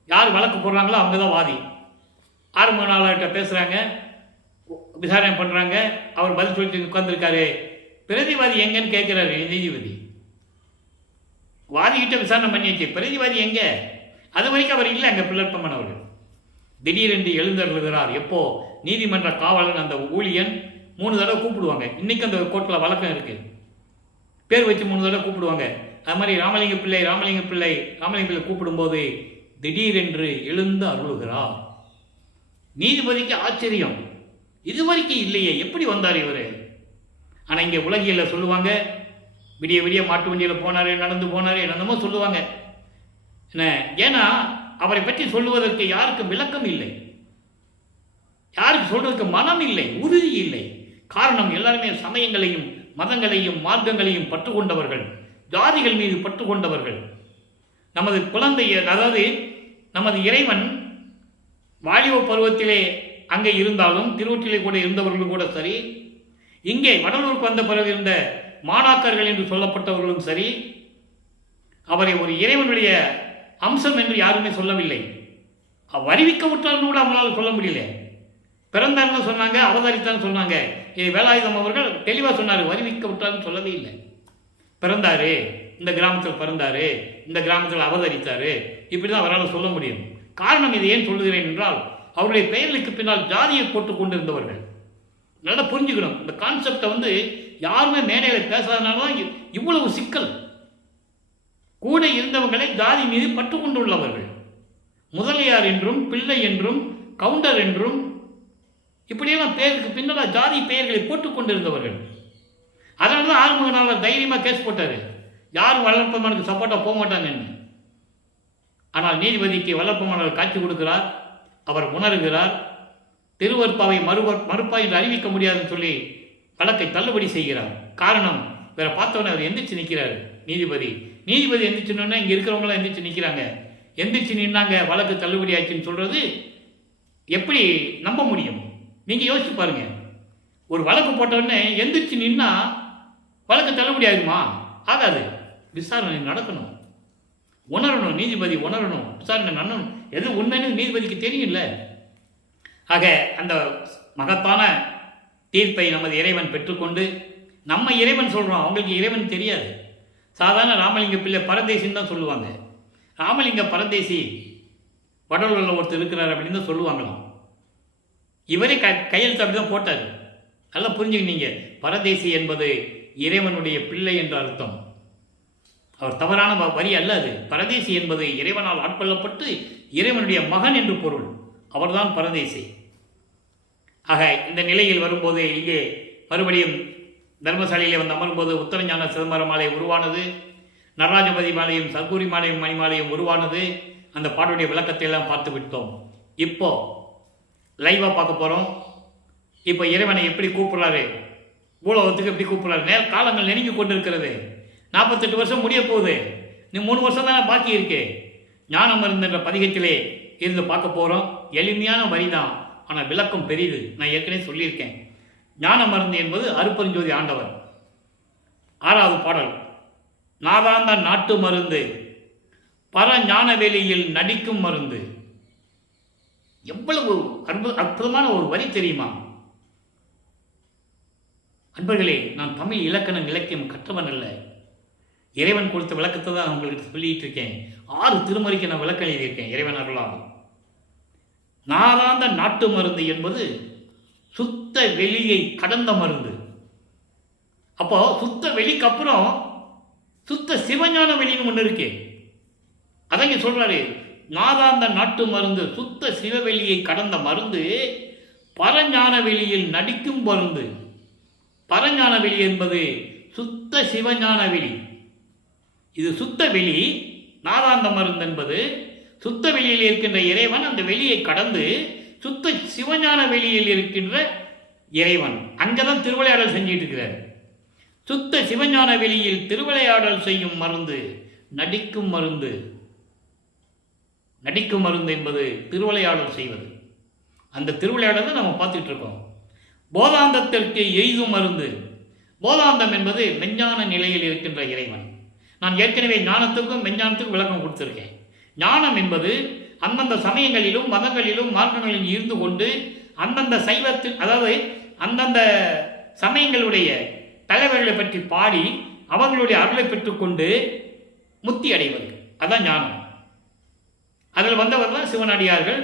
யார் வழக்கு போடுறாங்களோ அவங்க தான் வாதி. ஆறுமுக நாவலர்கிட்ட பேசுகிறாங்க, விசாரணை பண்ணுறாங்க. அவர் பதில் சொல்லிட்டு உட்கார்ந்துருக்காரு. பிரதிவாதி எங்கன்னு கேட்குறாரு நீதிபதி. வாதிகிட்ட விசாரணை பண்ணியாச்சு, பிரதிவாதி எங்கே? அது வரைக்கும் அவர் இல்லை. அங்கே பிள்ளப்பம்மன் அவர்கள் திடீரென்று எழுந்தருளுகிறார். எப்போ நீதிமன்ற காவலன் அந்த ஊழியன் 3 தடவை கூப்பிடுவாங்க. இன்றைக்கும் அந்த கோர்ட்டில் வழக்கம் இருக்குது. பேர் வச்சு 3 தடவை கூப்பிடுவாங்க. அது மாதிரி ராமலிங்க பிள்ளை கூப்பிடும்போது திடீரென்று எழுந்து அருளுகிறார். நீதிபதிக்கு ஆச்சரியம், இதுவரைக்கும் இல்லையே, எப்படி வந்தார் இவர்? ஆனால் இங்கே உலகியலில் சொல்லுவாங்க, விடிய மாட்டு வண்டியில் போனார், நடந்து போனார், என்னென்னமோ சொல்லுவாங்க. என்ன, ஏன்னா அவரை பற்றி சொல்லுவதற்கு யாருக்கும் விளக்கம் இல்லை, யாருக்கு சொல்றதுக்கு மனம் இல்லை, உறுதி இல்லை. காரணம், எல்லாருமே சமயங்களையும் மதங்களையும் மார்க்கங்களையும் பற்றுக்கொண்டவர்கள், ஜாதிகள் மீது பற்றுக்கொண்டவர்கள். நமது குழந்தை, அதாவது நமது இறைவன் வாலிப பருவத்திலே அங்கே இருந்தாலும், திருவொற்றிலே கூட இருந்தவர்களும் கூட சரி, இங்கே வடலூருக்கு வந்த பிறகு இருந்த மாணாக்கர்கள் என்று சொல்லப்பட்டவர்களும் சரி, அவரை ஒரு இறைவனுடைய அம்சம் என்று யாருமே சொல்லவில்லை. அறிவிக்க விட்டாலும் கூட அவங்களால சொல்ல முடியல. பிறந்தார்னு சொன்னாங்க, அவதரித்தான்னு சொன்னாங்க. இது வேலாயுதம் அவர்கள் தெளிவாக சொன்னார், அறிவிக்க விட்டாலும் சொல்லவே இல்லை. பிறந்தாரு, இந்த கிராமத்தில் பிறந்தாரு, இந்த கிராமத்தில் அவதரித்தாரு, இப்படி தான் அவரால் சொல்ல முடியும். காரணம், இது ஏன் சொல்லுகிறேன் என்றால், அவருடைய பெயர்களுக்கு பின்னால் ஜாதியை போட்டுக் கொண்டிருந்தவர்கள். நல்லா புரிஞ்சுக்கணும். இந்த கான்செப்டை யாருமே மேடையில் பேசாதனால தான் இவ்வளவு சிக்கல். கூட இருந்தவங்களை ஜாதி மீது பற்று கொண்டுள்ளவர்கள். முதலியார் என்றும் பிள்ளை என்றும் கவுண்டர் என்றும் இப்படியெல்லாம் பேருக்கு பின்னால் ஜாதி பெயர்களை போட்டுக் கொண்டிருந்தவர்கள். அதனால தான் ஆறுமுகனால தைரியமாக கேஸ் போட்டார், யாரும் வல்லப்பமானுக்கு சப்போர்ட்டாக போக மாட்டாங்கன்னு. ஆனால் நீதிபதிக்கு வல்லப்பமானவர் காட்சி கொடுக்கிறார், அவர் உணர்கிறார். திருவற்பாவை மறுப்பா என்று அறிவிக்க முடியாதுன்னு சொல்லி வழக்கை தள்ளுபடி செய்கிறார். காரணம், வேற பார்த்தவொன்னே அவர் எந்திரிச்சு நிற்கிறார் நீதிபதி. எந்திரிச்சுன்னா இங்கே இருக்கிறவங்களாம் எந்திரிச்சு நிற்கிறாங்க. எந்திரிச்சு நின்னாங்க, வழக்கு தள்ளுபடி ஆச்சுன்னு சொல்றது எப்படி நம்ப முடியும்? நீங்கள் யோசிச்சு பாருங்க. ஒரு வழக்கு போட்டவுடனே எந்திரிச்சு நின்னா வழக்கு தள்ளுபடி ஆகுமா? ஆகாது. விசாரணை நடக்கணும், உணரணும், நீதிபதி உணரணும், விசாரணை நடக்கணும். எது உண்மைன்னு நீதிபதிக்கு தெரியும்ல. ஆக அந்த மகத்தான தீர்ப்பை நமது இறைவன் பெற்றுக்கொண்டு, நம்ம இறைவன் சொல்கிறோம், அவங்களுக்கு இறைவன் தெரியாது. சாதாரண ராமலிங்க பிள்ளை பரதேசின்னு தான் சொல்லுவாங்க. ராமலிங்க பரதேசி வடலூரில் ஒருத்தர் இருக்கிறார் அப்படின்னு தான் சொல்லுவாங்களாம். இவரே கையெழுத்து அப்படி தான் போட்டார். நல்லா புரிஞ்சுக்கிட்டீங்க, பரதேசி என்பது இறைவனுடைய பிள்ளை என்ற அர்த்தம். அவர் தவறான வரி அல்ல அது. பரதேசி என்பது இறைவனால் ஆட்கொள்ளப்பட்டு இறைவனுடைய மகன் என்று பொருள். அவர்தான் பரதேசி. ஆக இந்த நிலையில் வரும்போது இங்கே மறுபடியும் தர்மசாலையிலே வந்து அமரும்போது உத்தரஞான சிதம்பரம் மாலை உருவானது, நடராஜபதி மாலையும் சர்க்குரி மாலையும் மணிமாலையும் உருவானது. அந்த பாட்டுடைய விளக்கத்தை எல்லாம் பார்த்து விட்டோம். இப்போ லைவாக பார்க்க போகிறோம். இப்போ இறைவனை எப்படி கூப்பிட்றாரு, பூலோகத்துக்கு எப்படி கூப்பிட்றாரு. காலங்கள் நெருங்கி கொண்டு இருக்கிறது. 48 வருஷம் முடிய போகுது. நீ 3 வருஷம் தானே பாக்கி இருக்கு. ஞானம் மருந்துன்ற பதிகத்திலே இருந்து பார்க்க போகிறோம். எளிமையான வரி தான், ஆனால் விளக்கம் பெரியது. நான் ஏற்கனவே சொல்லியிருக்கேன். ஞான மருந்து என்பது அருப்பெருஞ்சோதி ஆண்டவர். 6வது பாடல், நாதாந்த நாட்டு மருந்து பர ஞானவேலியில் நடிக்கும் மருந்து. எவ்வளவு அற்புதமான ஒரு வரி தெரியுமா அன்பர்களே? நான் தமிழ் இலக்கணம் இலக்கியம் கற்றவன் அல்ல. இறைவன் கொடுத்த விளக்கத்தை தான் உங்களுக்கு சொல்லிட்டு இருக்கேன். 6 திருமறைக்கு நான் விளக்கம் எழுதியிருக்கேன் இறைவன் அருளால். நாதாந்த நாட்டு மருந்து என்பது சுத்த வெளியை கடந்த மருந்து. அப்போ சுத்த வெளிக்கு அப்புறம் சுத்த சிவஞான வெளின்னு ஒன்று இருக்கு. அதங்க சொல்றாரு, நாதாந்த நாட்டு மருந்து சுத்த சிவவெளியை கடந்த மருந்து பரஞான வெளியில் நடிக்கும் மருந்து. பரஞான வெளி என்பது சுத்த சிவஞான வெளி. இது சுத்த வெளி. நாதாந்த மருந்து என்பது சுத்த வெளியில் இருக்கின்ற இறைவன் அந்த வெளியை கடந்து சுத்த சிவஞான வெளியில் இருக்கின்ற இறைவன் அங்கதான் திருவிளையாடல் செஞ்சிட்டு இருக்கிறார். சுத்த சிவஞான வெளியில் திருவிளையாடல் செய்யும் மருந்து நடிக்கும் மருந்து. நடிக்கும் மருந்து என்பது திருவிளையாடல் செய்வது. அந்த திருவிளையாடலை நம்ம பார்த்துட்டு இருக்கோம். போதாந்தத்திற்கு எய்தும் மருந்து. போதாந்தம் என்பது மெஞ்ஞான நிலையில் இருக்கின்ற இறைவன். நான் ஏற்கனவே ஞானத்துக்கும் மெஞ்ஞானத்துக்கும் விளக்கம் கொடுத்திருக்கேன். ஞானம் என்பது அந்தந்த சமயங்களிலும் மதங்களிலும் மார்க்கங்களிலும் இருந்து கொண்டு அந்தந்த சைவத்தில், அதாவது அந்தந்த சமயங்களுடைய தலைவர்களை பற்றி பாடி அவர்களுடைய அருளை பெற்றுக்கொண்டு முத்தி அடைவது. அதான் ஞானம். அதில் வந்தவர் தான் சிவனடியார்கள்.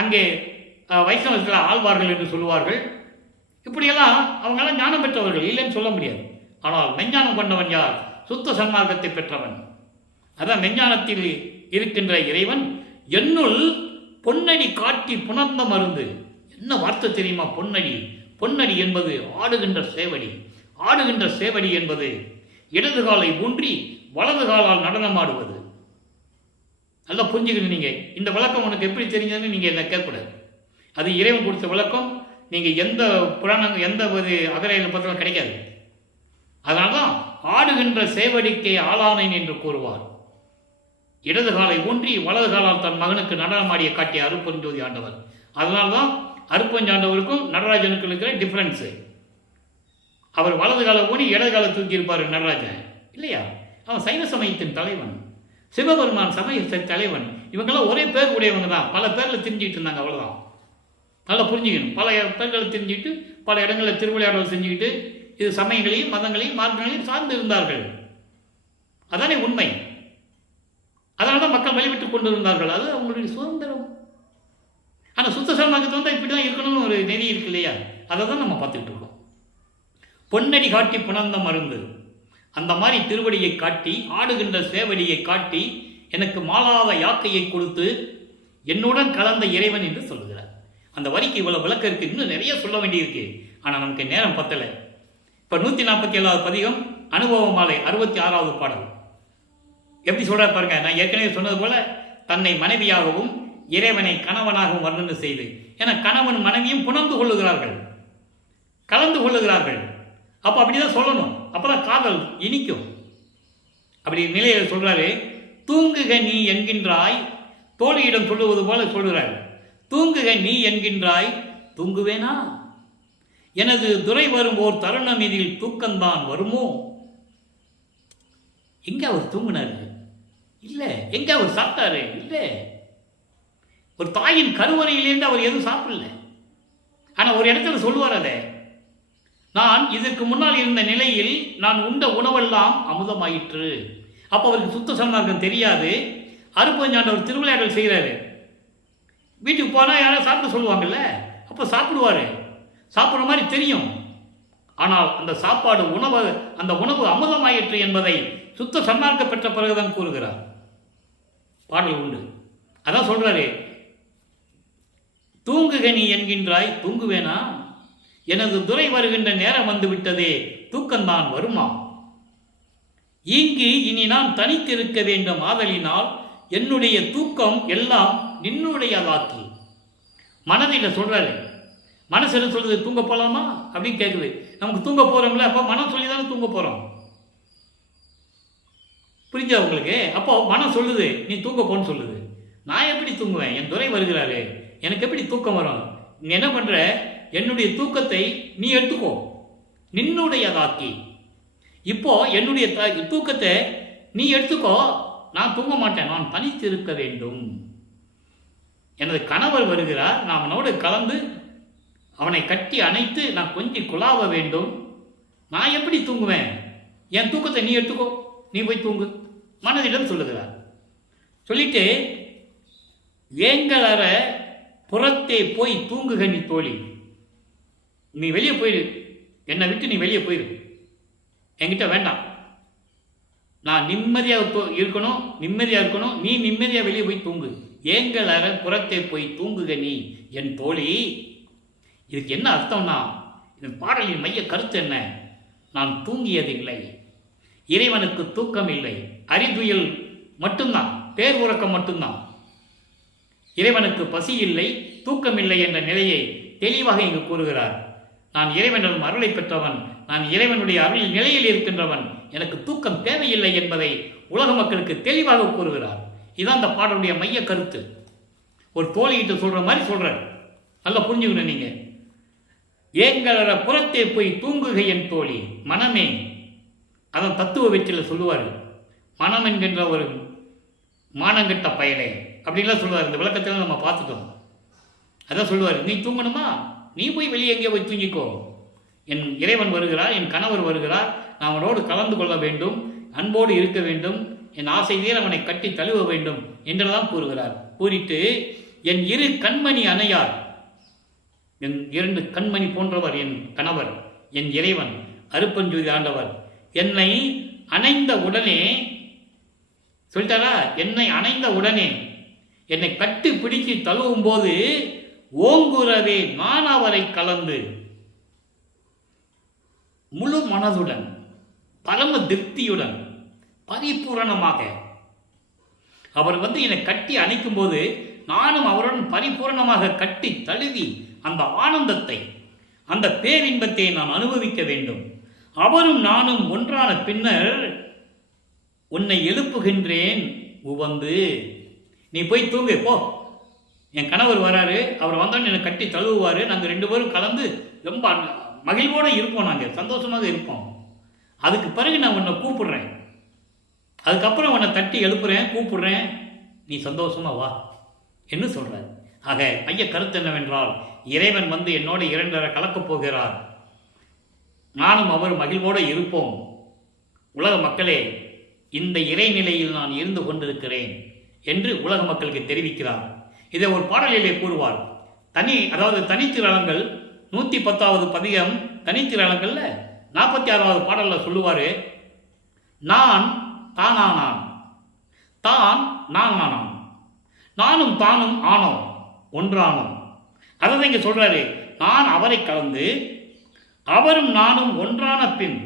அங்கே வைஷ்ணவத்தில் ஆழ்வார்கள் என்று சொல்லுவார்கள். இப்படியெல்லாம் அவங்களாம் ஞானம் பெற்றவர்கள், இல்லைன்னு சொல்ல முடியாது. ஆனால் மெஞ்ஞானம் கொண்டவன் யார்? சுத்த சன்மார்க்கத்தை பெற்றவன். அதான் மெஞ்ஞானத்தில் இருக்கின்ற இறைவன் என்னுள் பொன்னடி காட்டி புணர்ந்த மருந்து. என்ன வார்த்தை தெரியுமா? பொன்னடி. பொன்னடி என்பது ஆடுகின்ற சேவடி. ஆடுகின்ற சேவடி என்பது இடது காலை ஊன்றி வலது காலால் நடனமாடுவது. நல்லா புரிஞ்சுக்கணும். நீங்கள் இந்த விளக்கம் உனக்கு எப்படி தெரிஞ்சதுன்னு நீங்கள் என்ன கேட்கக்கூடாது. அது இறைவன் கொடுத்த விளக்கம். நீங்கள் எந்த புராணங்கள் எந்த ஒரு அகரையில் பார்த்தாலும் கிடைக்காது. அதனால தான் ஆடுகின்ற சேவடிக்கை ஆளானேன் என்று கூறுவார். இடது காலை ஊன்றி வலது காலால் தன் மகனுக்கு நடனமாடிய காட்டிய அருப்பெருஞ்சோதி ஆண்டவர். அதனால்தான் அருப்பஞ்சாண்டவருக்கும் நடராஜனுக்கு இருக்கிற டிஃப்ரென்ஸு. அவர் வலது காலை ஊனி இடது காலை தூக்கி இருப்பார் நடராஜன், இல்லையா? அவன் சைவ சமயத்தின் தலைவன், சிவபெருமான் சமய தலைவன். இவங்கெல்லாம் ஒரே பேர் உடையவங்க தான். பல பேரில் தெரிஞ்சுக்கிட்டு இருந்தாங்க, அவ்வளோதான். நல்லா புரிஞ்சுக்கணும். பல பேர்களை தெரிஞ்சுக்கிட்டு பல இடங்களில் திருவிளையாடல் செஞ்சுக்கிட்டு இது சமயங்களையும் மதங்களையும் மார்க்கங்களையும் சார்ந்து இருந்தார்கள். அதானே உண்மை. அதனால தான் மக்கள் வழிபட்டு கொண்டு இருந்தார்கள். அது அவங்களுடைய சுதந்திரம். ஆனால் சுத்த சன்மார்க்கத்தை வந்தால் இப்படி தான் இருக்கணும்னு ஒரு நெறி இருக்கு இல்லையா? அதை தான் நம்ம பார்த்துக்கிட்டு இருக்கோம். பொன்னடி காட்டி புணர்ந்த மருந்து. அந்த மாதிரி திருவடியை காட்டி, ஆடுகின்ற சேவடியை காட்டி, எனக்கு மாளாத யாக்கையை கொடுத்து என்னுடன் கலந்த இறைவன் என்று சொல்லுகிறார். அந்த வரிக்கு இவ்வளவு விளக்கம் இருக்கு. இன்னும் நிறைய சொல்ல வேண்டியிருக்கு. ஆனால் நமக்கு நேரம் பத்தலை. இப்போ 147வது பதிகம் அனுபவ மாலை 66வது பாடல் எப்படி சொல்றார் பாருங்க. நான் ஏற்கனவே சொன்னது போல தன்னை மனைவியாகவும் இறைவனை கணவனாகவும் வர்ணனை செய்து, என கணவன் மனைவியும் புணர்ந்து கொள்ளுகிறார்கள், கலந்து கொள்ளுகிறார்கள். அப்போ அப்படிதான் சொல்லணும். அப்பதான் காதல் இனிக்கும். அப்படி நிலையில் சொல்றாரு, தூங்குக நீ என்கின்றாய், தோழியிடம் சொல்லுவது போல சொல்கிறார். தூங்குக நீ என்கின்றாய், தூங்குவேனா? எனது துறை வரும் ஓர் தருணம் இதில் தூக்கம்தான் வருமோ? எங்க அவர் தூங்கினாரு? இல்லை. எங்க அவர் சாப்பிட்டாரு? இல்லை. ஒரு தாயின் கருவறையிலேருந்து அவர் எதுவும் சாப்பிடல. ஆனால் ஒரு இடத்துல சொல்லுவார், அதை நான் இதற்கு முன்னால் இருந்த நிலையில் நான் உண்ட உணவெல்லாம் அமுதமாயிற்று. அப்போ அவருக்கு சுத்த சன்மார்க்கம் தெரியாது. அருப்பஞ்சாண்டவர் திருவிளையாடல் செய்கிறாரு. வீட்டுக்கு போனால் யாரும் சாப்பிட சொல்லுவாங்கல்ல, அப்போ சாப்பிடுவார். சாப்பிட்ற மாதிரி தெரியும். ஆனால் அந்த சாப்பாடு அந்த உணவு அமுதமாயிற்று என்பதை சுத்த சன்மார்க்கம் பெற்ற பிறகுதான் கூறுகிறார். பாடல் உண்டு. அதான் சொல்றாரு, தூங்குக நீ என்கின்றாய், தூங்குவேனா? எனது துறை வருகின்ற நேரம் வந்து விட்டதே, தூக்கம்தான் வருமா? இங்கு இனி நான் தனித்திருக்க வேண்டும் ஆதலினால் என்னுடைய தூக்கம் எல்லாம் நின்னுடையதாக்கி. மனதில் சொல்றாரு. மனசு என்ன சொல்லுது? தூங்க போகலாமா அப்படின்னு கேட்குது. நமக்கு தூங்க போகிறோம்ல, அப்போ மனம் சொல்லி தானே தூங்க போகிறோம். புரிஞ்சா உங்களுக்கு? அப்போ மனம் சொல்லுது நீ தூங்க போன்னு சொல்லுது. நான் எப்படி தூங்குவேன்? என் துறை வருகிறாரு, எனக்கு எப்படி தூக்கம் வரும்? நீ என்ன பண்ணுற? என்னுடைய தூக்கத்தை நீ எடுத்துக்கோ, நின்னுடையதாக்கி. இப்போ என்னுடைய தூக்கத்தை நீ எடுத்துக்கோ, நான் தூங்க மாட்டேன், நான் தனித்து இருக்க வேண்டும். எனது கணவர் வருகிறார், நான் அவனோடு கலந்து அவனை கட்டி அணைத்து நான் கொஞ்சம் குழாவ வேண்டும். நான் எப்படி தூங்குவேன்? என் தூக்கத்தை நீ எடுத்துக்கோ, நீ போய் தூங்கு, மனதிடம் சொல்லுகிறார். சொல்லிட்டு ஏங்களற புறத்தே போய் தூங்குக நீ தோழி, நீ வெளியே போயிரு, என்னை விட்டு நீ வெளியே போயிரு, என்கிட்ட வேண்டாம். நான் நிம்மதியாக இருக்கணும், நீ நிம்மதியாக வெளியே போய் தூங்கு. ஏங்களற புறத்தே போய் தூங்குக நீ என் தோழி. இதுக்கு என்ன அர்த்தம்னா, இந்த பாடலின் மைய கருத்து என்ன? நான் தூங்கியது இல்லை, இறைவனுக்கு தூக்கம் இல்லை, அறிதுயில் மட்டும்தான், பேர் உறக்கம் மட்டும்தான். இறைவனுக்கு பசி இல்லை, தூக்கம் இல்லை என்ற நிலையை தெளிவாக இங்கு கூறுகிறார். நான் இறைவனிடம் அருளை பெற்றவன், நான் இறைவனுடைய அருள் நிலையில் இருக்கின்றவன், எனக்கு தூக்கம் தேவையில்லை என்பதை உலக மக்களுக்கு தெளிவாக கூறுகிறார். இதுதான் அந்த பாடலுடைய மைய கருத்து. ஒரு தோழிகிட்ட சொல்ற மாதிரி சொல்றார். நல்லா புரிஞ்சுக்கணும் நீங்க. ஏங்களற புறத்தே போய் தூங்குக என் தோழி மனமே. அதான் தத்துவ வெற்றில சொல்லுவார். மனம் என்கின்ற ஒரு மானங்கட்ட பயலே அப்படின்லாம் சொல்லுவார். இந்த விளக்கத்தில் நம்ம பார்த்துட்டோம். அதான் சொல்லுவார், நீ தூங்கணுமா, நீ போய் வெளியே எங்கேயோ போய் தூங்கிக்கோ. என் இறைவன் வருகிறார், என் கணவர் வருகிறார், நான் அவனோடு கலந்து கொள்ள வேண்டும், அன்போடு இருக்க வேண்டும், என் ஆசை தீர அவனை கட்டி தழுவ வேண்டும் என்றுதான் கூறுகிறார். கூறிட்டு என் இரு கண்மணி அணையார், என் இரண்டு கண்மணி போன்றவர் என் கணவர், என் இறைவன் அருப்பஞ்சோதி ஆண்டவர். என்னை அணைந்த உடனே சொல்லிட்டாரா, என்னை அணைந்த உடனே என்னை கட்டி பிடித்து தழுவும் போது ஓங்குறவே நான் அவரை கலந்து முழு மனதுடன் பரம திருப்தியுடன் பரிபூரணமாக அவர் என்னை கட்டி அணைக்கும் போது நானும் அவருடன் பரிபூரணமாக கட்டி தழுவி அந்த ஆனந்தத்தை, அந்த பேரின்பத்தை நான் அனுபவிக்க வேண்டும். அவரும் நானும் ஒன்றான பின்னர் உன்னை எழுப்புகின்றேன் உவந்து, நீ போய் தூங்கு போ. என் கணவர் வராரு, அவர் வந்தோன்னு என்னை கட்டி தழுவுவார், நாங்கள் ரெண்டு பேரும் கலந்து ரொம்ப மகிழ்வோடு இருப்போம், நாங்கள் சந்தோஷமாக இருப்போம். அதுக்கு பிறகு நான் உன்னை கூப்பிடுறேன், அதுக்கப்புறம் உன்னை தட்டி எழுப்புறேன், கூப்பிடுறேன், நீ சந்தோஷமா வா என்று சொல்றார். ஆக மைய கருத்து என்னவென்றால், இறைவன் என்னோடு இரண்டரை கலக்கப் போகிறார், நானும் அவர் மகிழ்வோடு இருப்போம். உலக மக்களே, இந்த இறைநிலையில் நான் இருந்து கொண்டிருக்கிறேன் என்று உலக மக்களுக்கு தெரிவிக்கிறார். இதை ஒரு பாடலிலே கூறுவார். அதாவது தனித்திரளங்கள் 110வது பதிகம் தனித்திரளங்கள்ல 46வது பாடலில் சொல்லுவார், நான் தானானான், தான் நான் ஆனான், நானும் தானும் ஆனோம், ஒன்றானோம். அதை இங்கே சொல்றாரு. நான் அவரை கலந்து அவரும் நானும் ஒன்றான பின்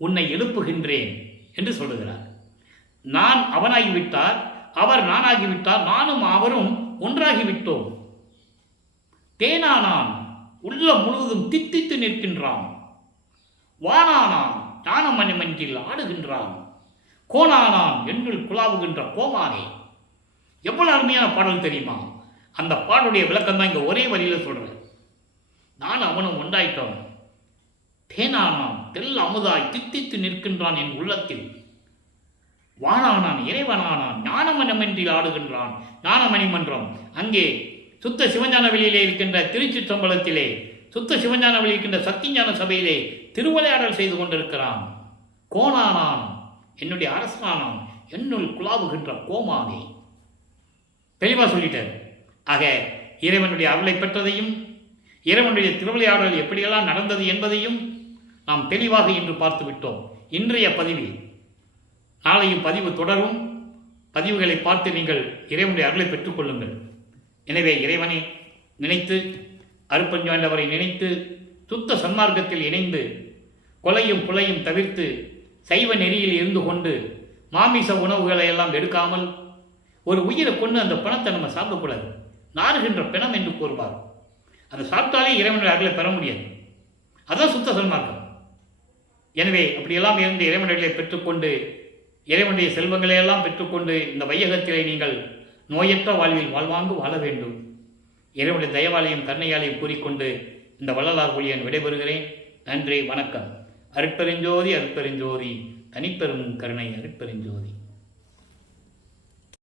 உன்னை எழுப்புகின்றேன் என்று சொல்லுகிறார். நான் அவனாகிவிட்டார், அவர் நானாகிவிட்டார், நானும் அவரும் ஒன்றாகிவிட்டோம். தேனானான், உள்ளம் முழுவதும் தித்தித்து நிற்கின்றான். வானானான், ஞானமணி மஞ்சில் ஆடுகின்றான். கோனானான், என்னுள் குழாவுகின்ற கோமானே. எவ்வளவு அருமையான பாடல் தெரியுமா? அந்த பாடலுடைய விளக்கம் தான் இங்கே ஒரே வரியில் சொல்கிறேன். நான் அவனும் ஒன்றாயிட்டோம். தேனானான், தெல்ல அமுதாய் தித்தித்து நிற்கின்றான் என் உள்ளத்தில். வானானான், இறைவனானான், ஞானமணிமன்றில் ஆடுகின்றான். ஞானமணி மன்றம் அங்கே சுத்த சிவஞான வெளியிலே இருக்கின்ற திருச்சிற்றம்பலத்திலே, சுத்த சிவஞான வெளியில் இருக்கின்ற சத்தியஞான சபையிலே திருவிளையாடல் செய்து கொண்டிருக்கிறான். கோனானான், என்னுடைய அரசானான், என்னுள் குழாவுகின்ற கோமானே. தெளிவாக சொல்லிட்டார். ஆக இறைவனுடைய அருளை பெற்றதையும் இறைவனுடைய திருவிளையாடல் எப்படியெல்லாம் நடந்தது என்பதையும் நாம் தெளிவாக இன்று பார்த்து விட்டோம். இன்றைய பதிவில் நாளையும் பதிவு தொடரும். பதிவுகளை பார்த்து நீங்கள் இறைவனுடைய அருளை பெற்றுக்கொள்ளுங்கள். எனவே இறைவனை நினைத்து, அருப்பஞ்சாண்டவரை நினைத்து, சுத்த சன்மார்க்கத்தில் இணைந்து, கொலையும் புலையும் தவிர்த்து சைவ நெறியில் இருந்து கொண்டு மாமிச உணவுகளை எல்லாம் எடுக்காமல் ஒரு உயிரை கொண்டு அந்த பணத்தை நம்ம சாப்பிடக்கூடாது. நாறுகின்ற பிணம் என்று கூறுவார். அதை சாப்பிட்டாலே இறைவனுடைய அருளை பெற முடியாது. அதான் சுத்த சன்மார்க்கம். எனவே அப்படியெல்லாம் இருந்து இறைவனுடைய பெற்றுக்கொண்டு, இறைவனுடைய செல்வங்களை எல்லாம் பெற்றுக்கொண்டு இந்த வையகத்திலே நீங்கள் நோயற்ற வாழ்வில் வாழ்வாங்கு வாழ வேண்டும். இறைவனுடைய தயவாலையும் கருணையாலையும் கூறிக்கொண்டு இந்த வள்ளலார் ஊழியன் விடைபெறுகிறேன். நன்றி, வணக்கம். அருட்பெருஞ்சோதி, அருட்பெருஞ்சோதி, தனிப்பெரும் கருணை அருட்பெருஞ்சோதி.